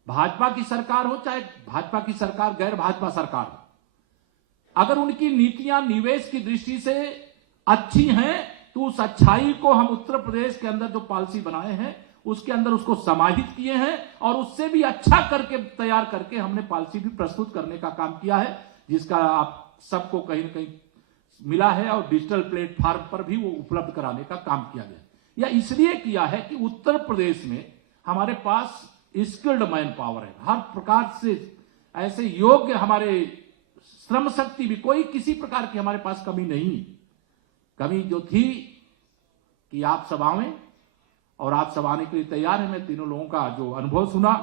भाजपा की सरकार हो चाहे भाजपा की सरकार गैर भाजपा सरकार हो, अगर उनकी नीतियां निवेश की दृष्टि से अच्छी हैं तो उस अच्छाई को हम उत्तर प्रदेश के अंदर जो पॉलिसी बनाए हैं उसके अंदर उसको समाहित किए हैं और उससे भी अच्छा करके तैयार करके हमने पॉलिसी भी प्रस्तुत करने का काम किया है, जिसका आप सबको कहीं न कहीं मिला है और डिजिटल प्लेटफॉर्म पर भी वो उपलब्ध कराने का काम किया गया। यह इसलिए किया है कि उत्तर प्रदेश में हमारे पास स्किल्ड मैन पावर है, हर प्रकार से ऐसे योग्य हमारे श्रम शक्ति भी, कोई किसी प्रकार की हमारे पास कमी नहीं। कमी जो थी कि आप सब आवें और आप सब आने के लिए तैयार हैं। मैं तीनों लोगों का जो अनुभव सुना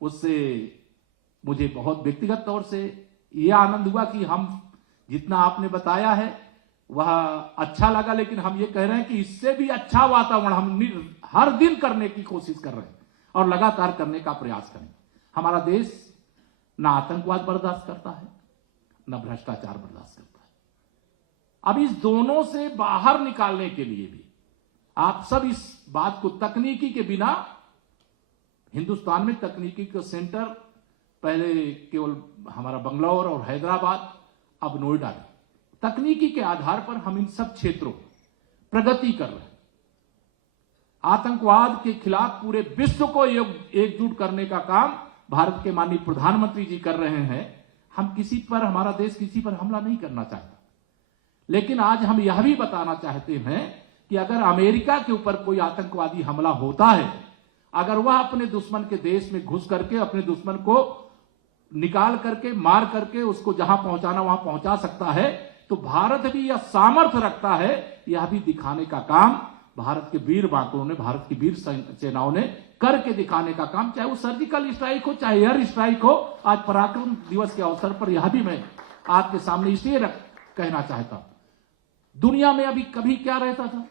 उससे मुझे बहुत व्यक्तिगत तौर से यह आनंद हुआ कि हम जितना आपने बताया है वह अच्छा लगा, लेकिन हम ये कह रहे हैं कि इससे भी अच्छा वातावरण हम हर दिन करने की कोशिश कर रहे हैं और लगातार करने का प्रयास करें। हमारा देश ना आतंकवाद बर्दाश्त करता है, न भ्रष्टाचार बर्दाश्त करता है। अब इस दोनों से बाहर निकालने के लिए भी आप सब इस बात को, तकनीकी के बिना हिंदुस्तान में तकनीकी का सेंटर पहले केवल हमारा बंगलौर और हैदराबाद, अब नोएडा है। तकनीकी के आधार पर हम इन सब क्षेत्रों प्रगति कर रहे हैं। आतंकवाद के खिलाफ पूरे विश्व को एकजुट करने का काम भारत के माननीय प्रधानमंत्री जी कर रहे हैं। हम किसी पर, हमारा देश किसी पर हमला नहीं करना चाहता, लेकिन आज हम यह भी बताना चाहते हैं कि अगर अमेरिका के ऊपर कोई आतंकवादी हमला होता है, अगर वह अपने दुश्मन के देश में घुस करके अपने दुश्मन को निकाल करके, मार करके उसको जहां पहुंचाना वहां पहुंचा सकता है, तो भारत भी यह सामर्थ्य रखता है। यह भी दिखाने का काम भारत के वीर बांकुरों ने, भारत की वीर सेनाओं ने करके दिखाने का काम, चाहे वो सर्जिकल स्ट्राइक हो, चाहे एयर स्ट्राइक हो। आज पराक्रम दिवस के अवसर पर यह भी मैं आपके सामने इसलिए कहना चाहता हूं, दुनिया में अभी कभी क्या रहता था,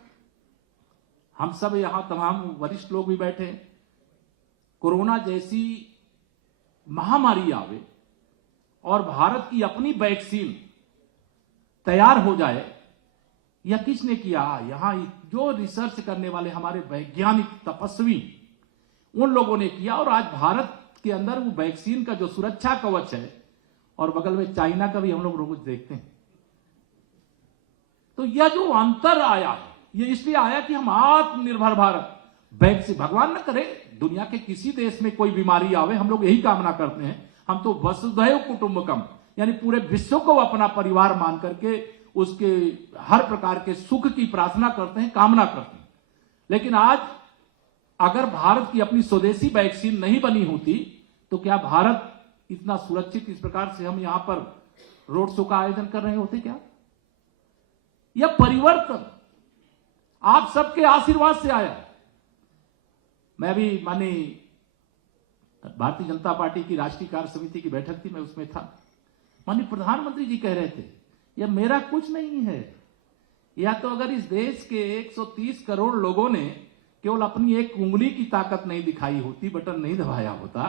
हम सब यहां तमाम वरिष्ठ लोग भी बैठे हैं, कोरोना जैसी महामारी आवे और भारत की अपनी वैक्सीन तैयार हो जाए, यह किसने किया? यहां जो रिसर्च करने वाले हमारे वैज्ञानिक तपस्वी, उन लोगों ने किया। और आज भारत के अंदर वो वैक्सीन का जो सुरक्षा कवच है, और बगल में चाइना का भी हम लोग रोज देखते हैं। तो यह जो अंतर आया, ये इसलिए आया कि हम आत्मनिर्भर भारत, वैक्सीन, भगवान न करे दुनिया के किसी देश में कोई बीमारी आवे, हम लोग यही कामना करते हैं। हम तो वसुधैव कुटुंबकम, यानी पूरे विश्व को अपना परिवार मान करके उसके हर प्रकार के सुख की प्रार्थना करते हैं, कामना करते हैं। लेकिन आज अगर भारत की अपनी स्वदेशी वैक्सीन नहीं बनी होती, तो क्या भारत इतना सुरक्षित इस प्रकार से हम यहां पर रोड शो का आयोजन कर रहे होते क्या? यह परिवर्तन आप सबके आशीर्वाद से आया। मैं भी मानी भारतीय जनता पार्टी की राष्ट्रीय कार्य समिति की बैठक थी, मैं उसमें था। माननीय प्रधानमंत्री जी कह रहे थे, यह मेरा कुछ नहीं है, या तो अगर इस देश के 130 करोड़ लोगों ने केवल अपनी एक उंगली की ताकत नहीं दिखाई होती, बटन नहीं दबाया होता,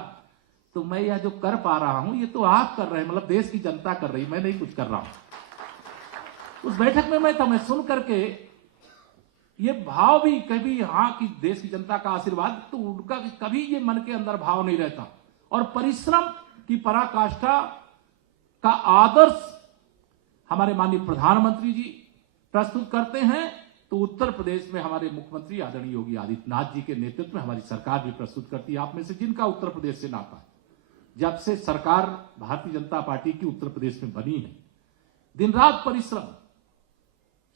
तो मैं यह जो कर पा रहा हूं, ये तो आप कर रहे हैं, मतलब देश की जनता कर रही, मैं नहीं कुछ कर रहा हूं। उस बैठक में मैं था, मैं सुन करके ये भाव भी कभी, हाँ, कि देश की जनता का आशीर्वाद, तो उनका कभी ये मन के अंदर भाव नहीं रहता। और परिश्रम की पराकाष्ठा का आदर्श हमारे माननीय प्रधानमंत्री जी प्रस्तुत करते हैं, तो उत्तर प्रदेश में हमारे मुख्यमंत्री आदरणीय योगी आदित्यनाथ जी के नेतृत्व में हमारी सरकार भी प्रस्तुत करती है। आप में से जिनका उत्तर प्रदेश से नाता है, जब से सरकार भारतीय जनता पार्टी की उत्तर प्रदेश में बनी है, दिन रात परिश्रम,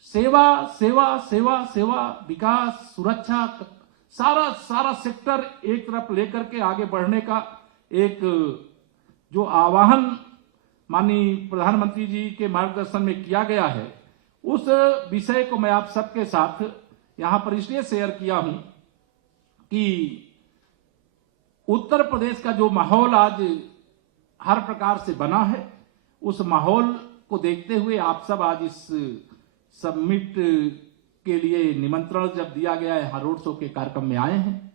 सेवा सेवा सेवा सेवा, विकास, सुरक्षा, सारा सेक्टर एक तरफ लेकर के आगे बढ़ने का एक जो आह्वान माननीय प्रधानमंत्री जी के मार्गदर्शन में किया गया है, उस विषय को मैं आप सबके साथ यहां पर इसलिए शेयर किया हूं कि उत्तर प्रदेश का जो माहौल आज हर प्रकार से बना है, उस माहौल को देखते हुए आप सब आज इस समिट के लिए निमंत्रण जब दिया गया है, यहाँ रोड शो के कार्यक्रम में आए हैं।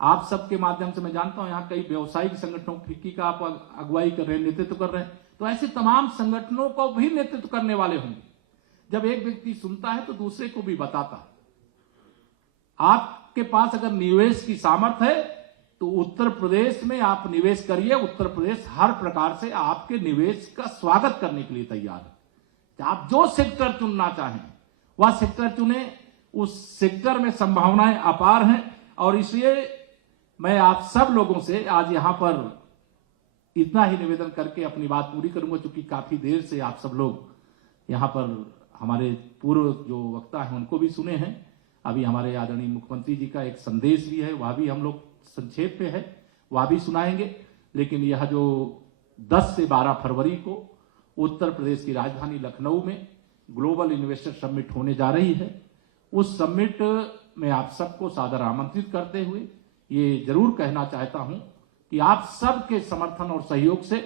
आप सबके माध्यम से मैं जानता हूं यहाँ कई व्यवसायिक संगठनों फिक्की का आप अगुवाई कर रहे हैं, नेतृत्व कर रहे हैं, तो ऐसे तमाम संगठनों को भी नेतृत्व करने वाले होंगे। जब एक व्यक्ति सुनता है तो दूसरे को भी बताता है। आपके पास अगर निवेश की सामर्थ्य है तो उत्तर प्रदेश में आप निवेश करिए। उत्तर प्रदेश हर प्रकार से आपके निवेश का स्वागत करने के लिए तैयार है। आप जो सेक्टर चुनना चाहें वह सेक्टर चुने, उस सेक्टर में संभावनाएं अपार हैं। और इसलिए मैं आप सब लोगों से आज यहां पर इतना ही निवेदन करके अपनी बात पूरी करूंगा, क्योंकि काफी देर से आप सब लोग यहां पर हमारे पूर्व जो वक्ता हैं उनको भी सुने हैं। अभी हमारे आदरणीय मुख्यमंत्री जी का एक संदेश भी है, वह भी हम लोग संक्षेप में है, वह भी सुनाएंगे। लेकिन यह जो 10 से 12 फरवरी को उत्तर प्रदेश की राजधानी लखनऊ में ग्लोबल इन्वेस्टर समिट होने जा रही है, उस समिट में आप सबको सादर आमंत्रित करते हुए ये जरूर कहना चाहता हूं कि आप सबके समर्थन और सहयोग से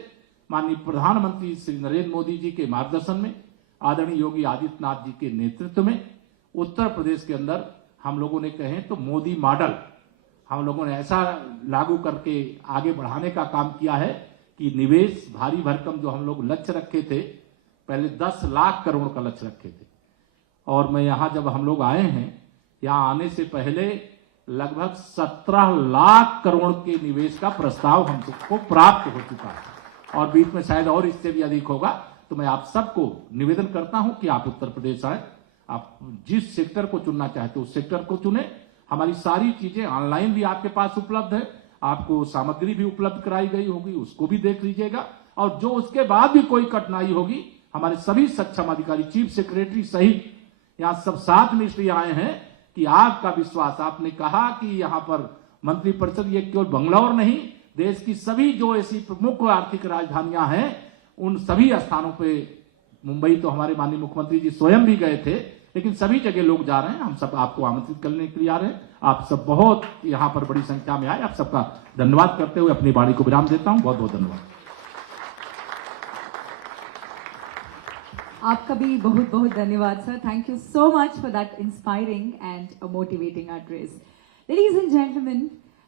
माननीय प्रधानमंत्री श्री नरेंद्र मोदी जी के मार्गदर्शन में, आदरणीय योगी आदित्यनाथ जी के नेतृत्व में उत्तर प्रदेश के अंदर हम लोगों ने कहें तो मोदी मॉडल हम लोगों ने ऐसा लागू करके आगे बढ़ाने का काम किया है कि निवेश भारी भरकम जो हम लोग लक्ष्य रखे थे, पहले 10 लाख करोड़ का लक्ष्य रखे थे, और मैं यहाँ जब हम लोग आए हैं यहाँ आने से पहले लगभग 17 लाख करोड़ के निवेश का प्रस्ताव हम सबको प्राप्त हो चुका है और बीच में शायद और इससे भी अधिक होगा। तो मैं आप सबको निवेदन करता हूं कि आप उत्तर प्रदेश आए, आप जिस सेक्टर को चुनना चाहते हो उस सेक्टर को चुने। हमारी सारी चीजें ऑनलाइन भी आपके पास उपलब्ध है, आपको सामग्री भी उपलब्ध कराई गई होगी, उसको भी देख लीजिएगा। और जो उसके बाद भी कोई कठिनाई होगी, हमारे सभी सक्षम अधिकारी, चीफ सेक्रेटरी सहित यहाँ सब साथ में इसलिए आए हैं कि आपका विश्वास, आपने कहा कि यहाँ पर मंत्रिपरिषद ये केवल बंगलौर नहीं, देश की सभी जो ऐसी प्रमुख आर्थिक राजधानियां हैं उन सभी स्थानों पे, मुंबई तो हमारे माननीय मुख्यमंत्री जी स्वयं भी गए थे, लेकिन सभी जगह लोग जा रहे हैं। हम सब आपको आमंत्रित करने के लिए आ रहे हैं। आप सब बहुत यहाँ पर बड़ी संख्या में आए, आप सबका धन्यवाद करते हुए अपनी वाणी को विराम देता हूँ। बहुत बहुत धन्यवाद। आपका भी बहुत बहुत धन्यवाद sir. Thank you so much for that inspiring and a motivating address. Ladies and gentlemen,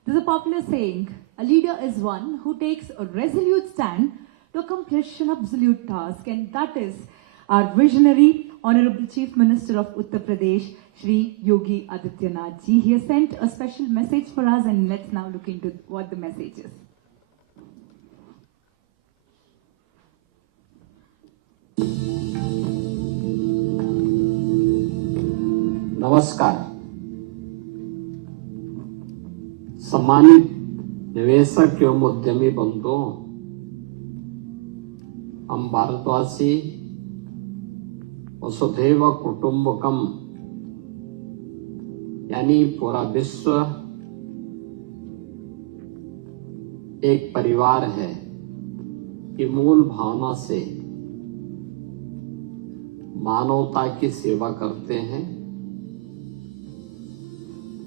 there's a popular saying, a leader is one who takes a resolute stand to accomplish an absolute task, and that is our visionary Honorable Chief Minister of Uttar Pradesh, Shri Yogi Adityanath ji. He has sent a special message for us, and let's now look into what the message is. नमस्कार। सम्मानित निवेशक एवं उद्यमी बंधुओं, हम भारतवासी वसुधैव कुटुंबकम यानी पूरा विश्व एक परिवार है की मूल भावना से मानवता की सेवा करते हैं।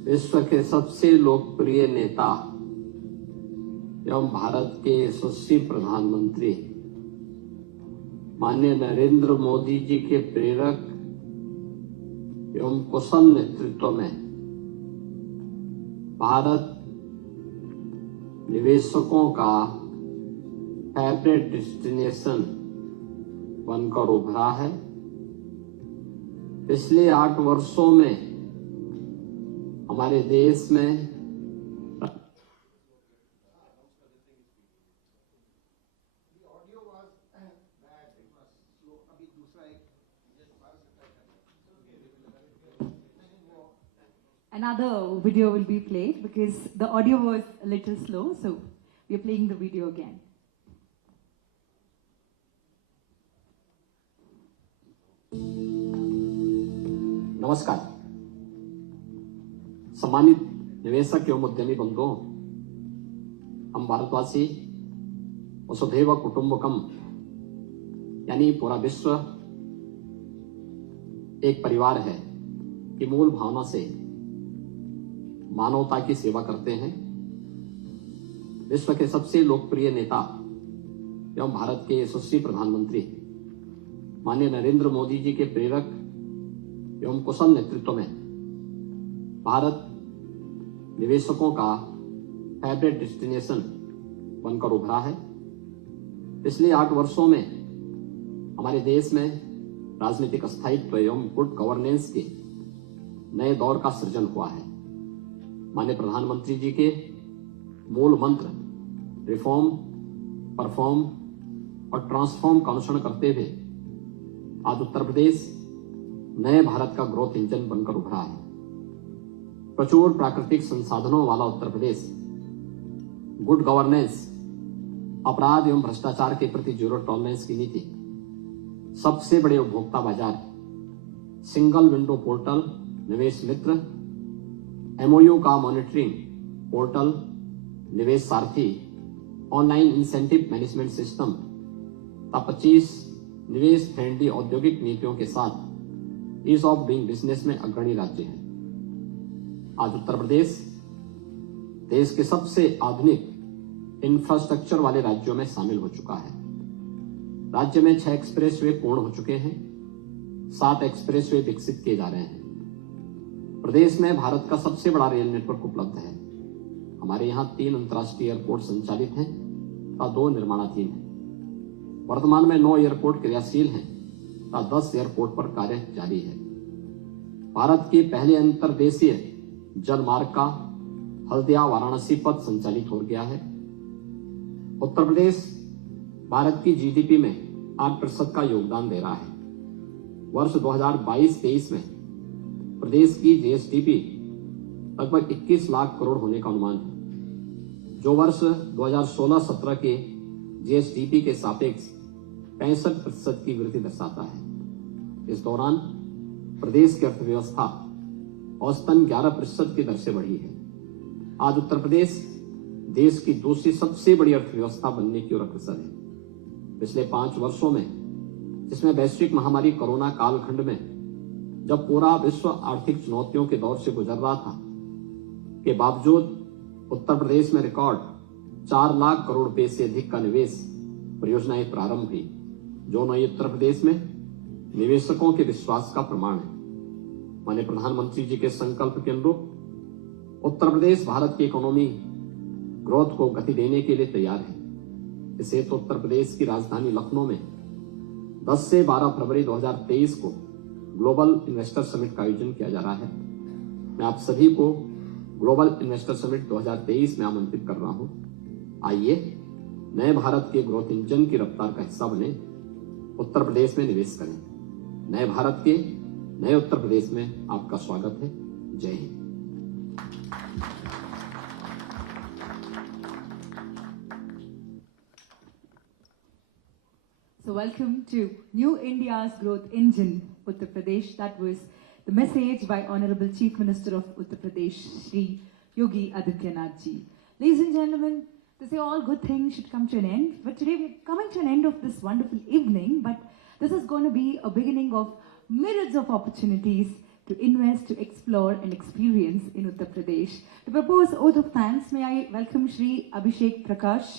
विश्व के सबसे लोकप्रिय नेता एवं भारत के यशस्वी प्रधानमंत्री माननीय नरेंद्र मोदी जी के प्रेरक एवं कुशल नेतृत्व में भारत निवेशकों का फेवरेट डेस्टिनेशन बनकर उभरा है। पिछले 8 वर्षों में हमारे देश में Another video will be played because the audio was a little slow, so we are playing the video again. नमस्कार। सम्मानित निवेशक एवं उद्यमी बंधुओं, हम भारतवासी वसुधैव कुटुंबकम यानी पूरा विश्व एक परिवार है की मूल भावना से मानवता की सेवा करते हैं। विश्व के सबसे लोकप्रिय नेता एवं भारत के यशस्वी प्रधानमंत्री माननीय नरेंद्र मोदी जी के प्रेरक एवं कुशल नेतृत्व में भारत निवेशकों का फेवरेट डेस्टिनेशन बनकर उभरा है। पिछले 8 वर्षों में हमारे देश में राजनीतिक स्थायित्व एवं गुड गवर्नेंस के नए दौर का सृजन हुआ है। माननीय प्रधानमंत्री जी के मूल मंत्र रिफॉर्म, परफॉर्म और ट्रांसफॉर्म का अनुसरण करते हुए आज उत्तर प्रदेश नए भारत का ग्रोथ इंजन बनकर उभरा है। प्रचुर प्राकृतिक संसाधनों वाला उत्तर प्रदेश गुड गवर्नेंस, अपराध एवं भ्रष्टाचार के प्रति जीरो टॉलरेंस की नीति, सबसे बड़े उपभोक्ता बाजार, सिंगल विंडो पोर्टल निवेश मित्र, एमओयू का मॉनिटरिंग पोर्टल निवेश सारथी, ऑनलाइन इंसेंटिव मैनेजमेंट सिस्टम तथा 25 निवेश फ्रेंडली औद्योगिक नीतियों के साथ ईज ऑफ डूइंग बिजनेस में अग्रणी राज्य है। आज उत्तर प्रदेश देश के सबसे आधुनिक इंफ्रास्ट्रक्चर वाले राज्यों में शामिल हो चुका है। राज्य में 6 एक्सप्रेसवे पूर्ण हो चुके हैं, 7 एक्सप्रेसवे विकसित किए जा रहे हैं। प्रदेश में भारत का सबसे बड़ा रेल नेटवर्क उपलब्ध है। हमारे यहाँ 3 अंतर्राष्ट्रीय एयरपोर्ट संचालित हैं तथा 2 निर्माणाधीन हैं। वर्तमान में 9 एयरपोर्ट क्रियाशील हैं तथा 10 एयरपोर्ट पर कार्य जारी है। भारत के पहले अंतर्देशीय जलमार्ग का हल्दिया वाराणसी पथ संचालित हो गया है। उत्तर प्रदेश भारत की जीडीपी में 8% का योगदान दे रहा है। वर्ष 2022-23 में प्रदेश की जीएसडीपी लगभग 21 लाख करोड़ होने का अनुमान है, जो वर्ष 2016-17 के जीएसडीपी के सापेक्ष 65% की वृद्धि दर्शाता है। इस दौरान प्रदेश की अर्थव्यवस्था औसतन 11% की दर से बढ़ी है। आज उत्तर प्रदेश देश की दूसरी सबसे बड़ी अर्थव्यवस्था बनने की ओर अग्रसर है। पिछले 5 वर्षों में, जिसमें वैश्विक महामारी कोरोना कालखंड में जब पूरा विश्व आर्थिक चुनौतियों के दौर से गुजर रहा था, के बावजूद उत्तर प्रदेश में रिकॉर्ड 4 लाख करोड़ रुपए से अधिक का निवेश परियोजनाएं प्रारंभ हुई, जो नए उत्तर प्रदेश में निवेशकों के विश्वास का प्रमाण है। माननीय प्रधानमंत्री जी के संकल्प के अनुरूप उत्तर प्रदेश भारत की इकोनॉमी ग्रोथ को गति देने के लिए तैयार है। इसे तो उत्तर प्रदेश की राजधानी लखनऊ में 10 से 12 फरवरी 2023 को ग्लोबल इन्वेस्टर समिट का आयोजन किया जा रहा है। मैं आप सभी को ग्लोबल इन्वेस्टर समिट 2023 में आमंत्रित कर रहा हूं। आइए नए भारत के ग्रोथ इंजन की रफ्तार का हिस्सा बने, उत्तर प्रदेश में निवेश करें। नए भारत के नए उत्तर प्रदेश में आपका स्वागत है। जय Hind. So welcome to New India's growth engine, Uttar Pradesh. That was the message by Honorable Chief Minister of Uttar Pradesh, Shri Yogi Adityanath ji. Ladies and gentlemen, they say all good things should come to an end, but today we're coming to an end of this wonderful evening, but this is going to be a beginning of myriads of opportunities to invest, to explore and experience in Uttar Pradesh. To propose oath of thanks, may I welcome Shri Abhishek Prakash,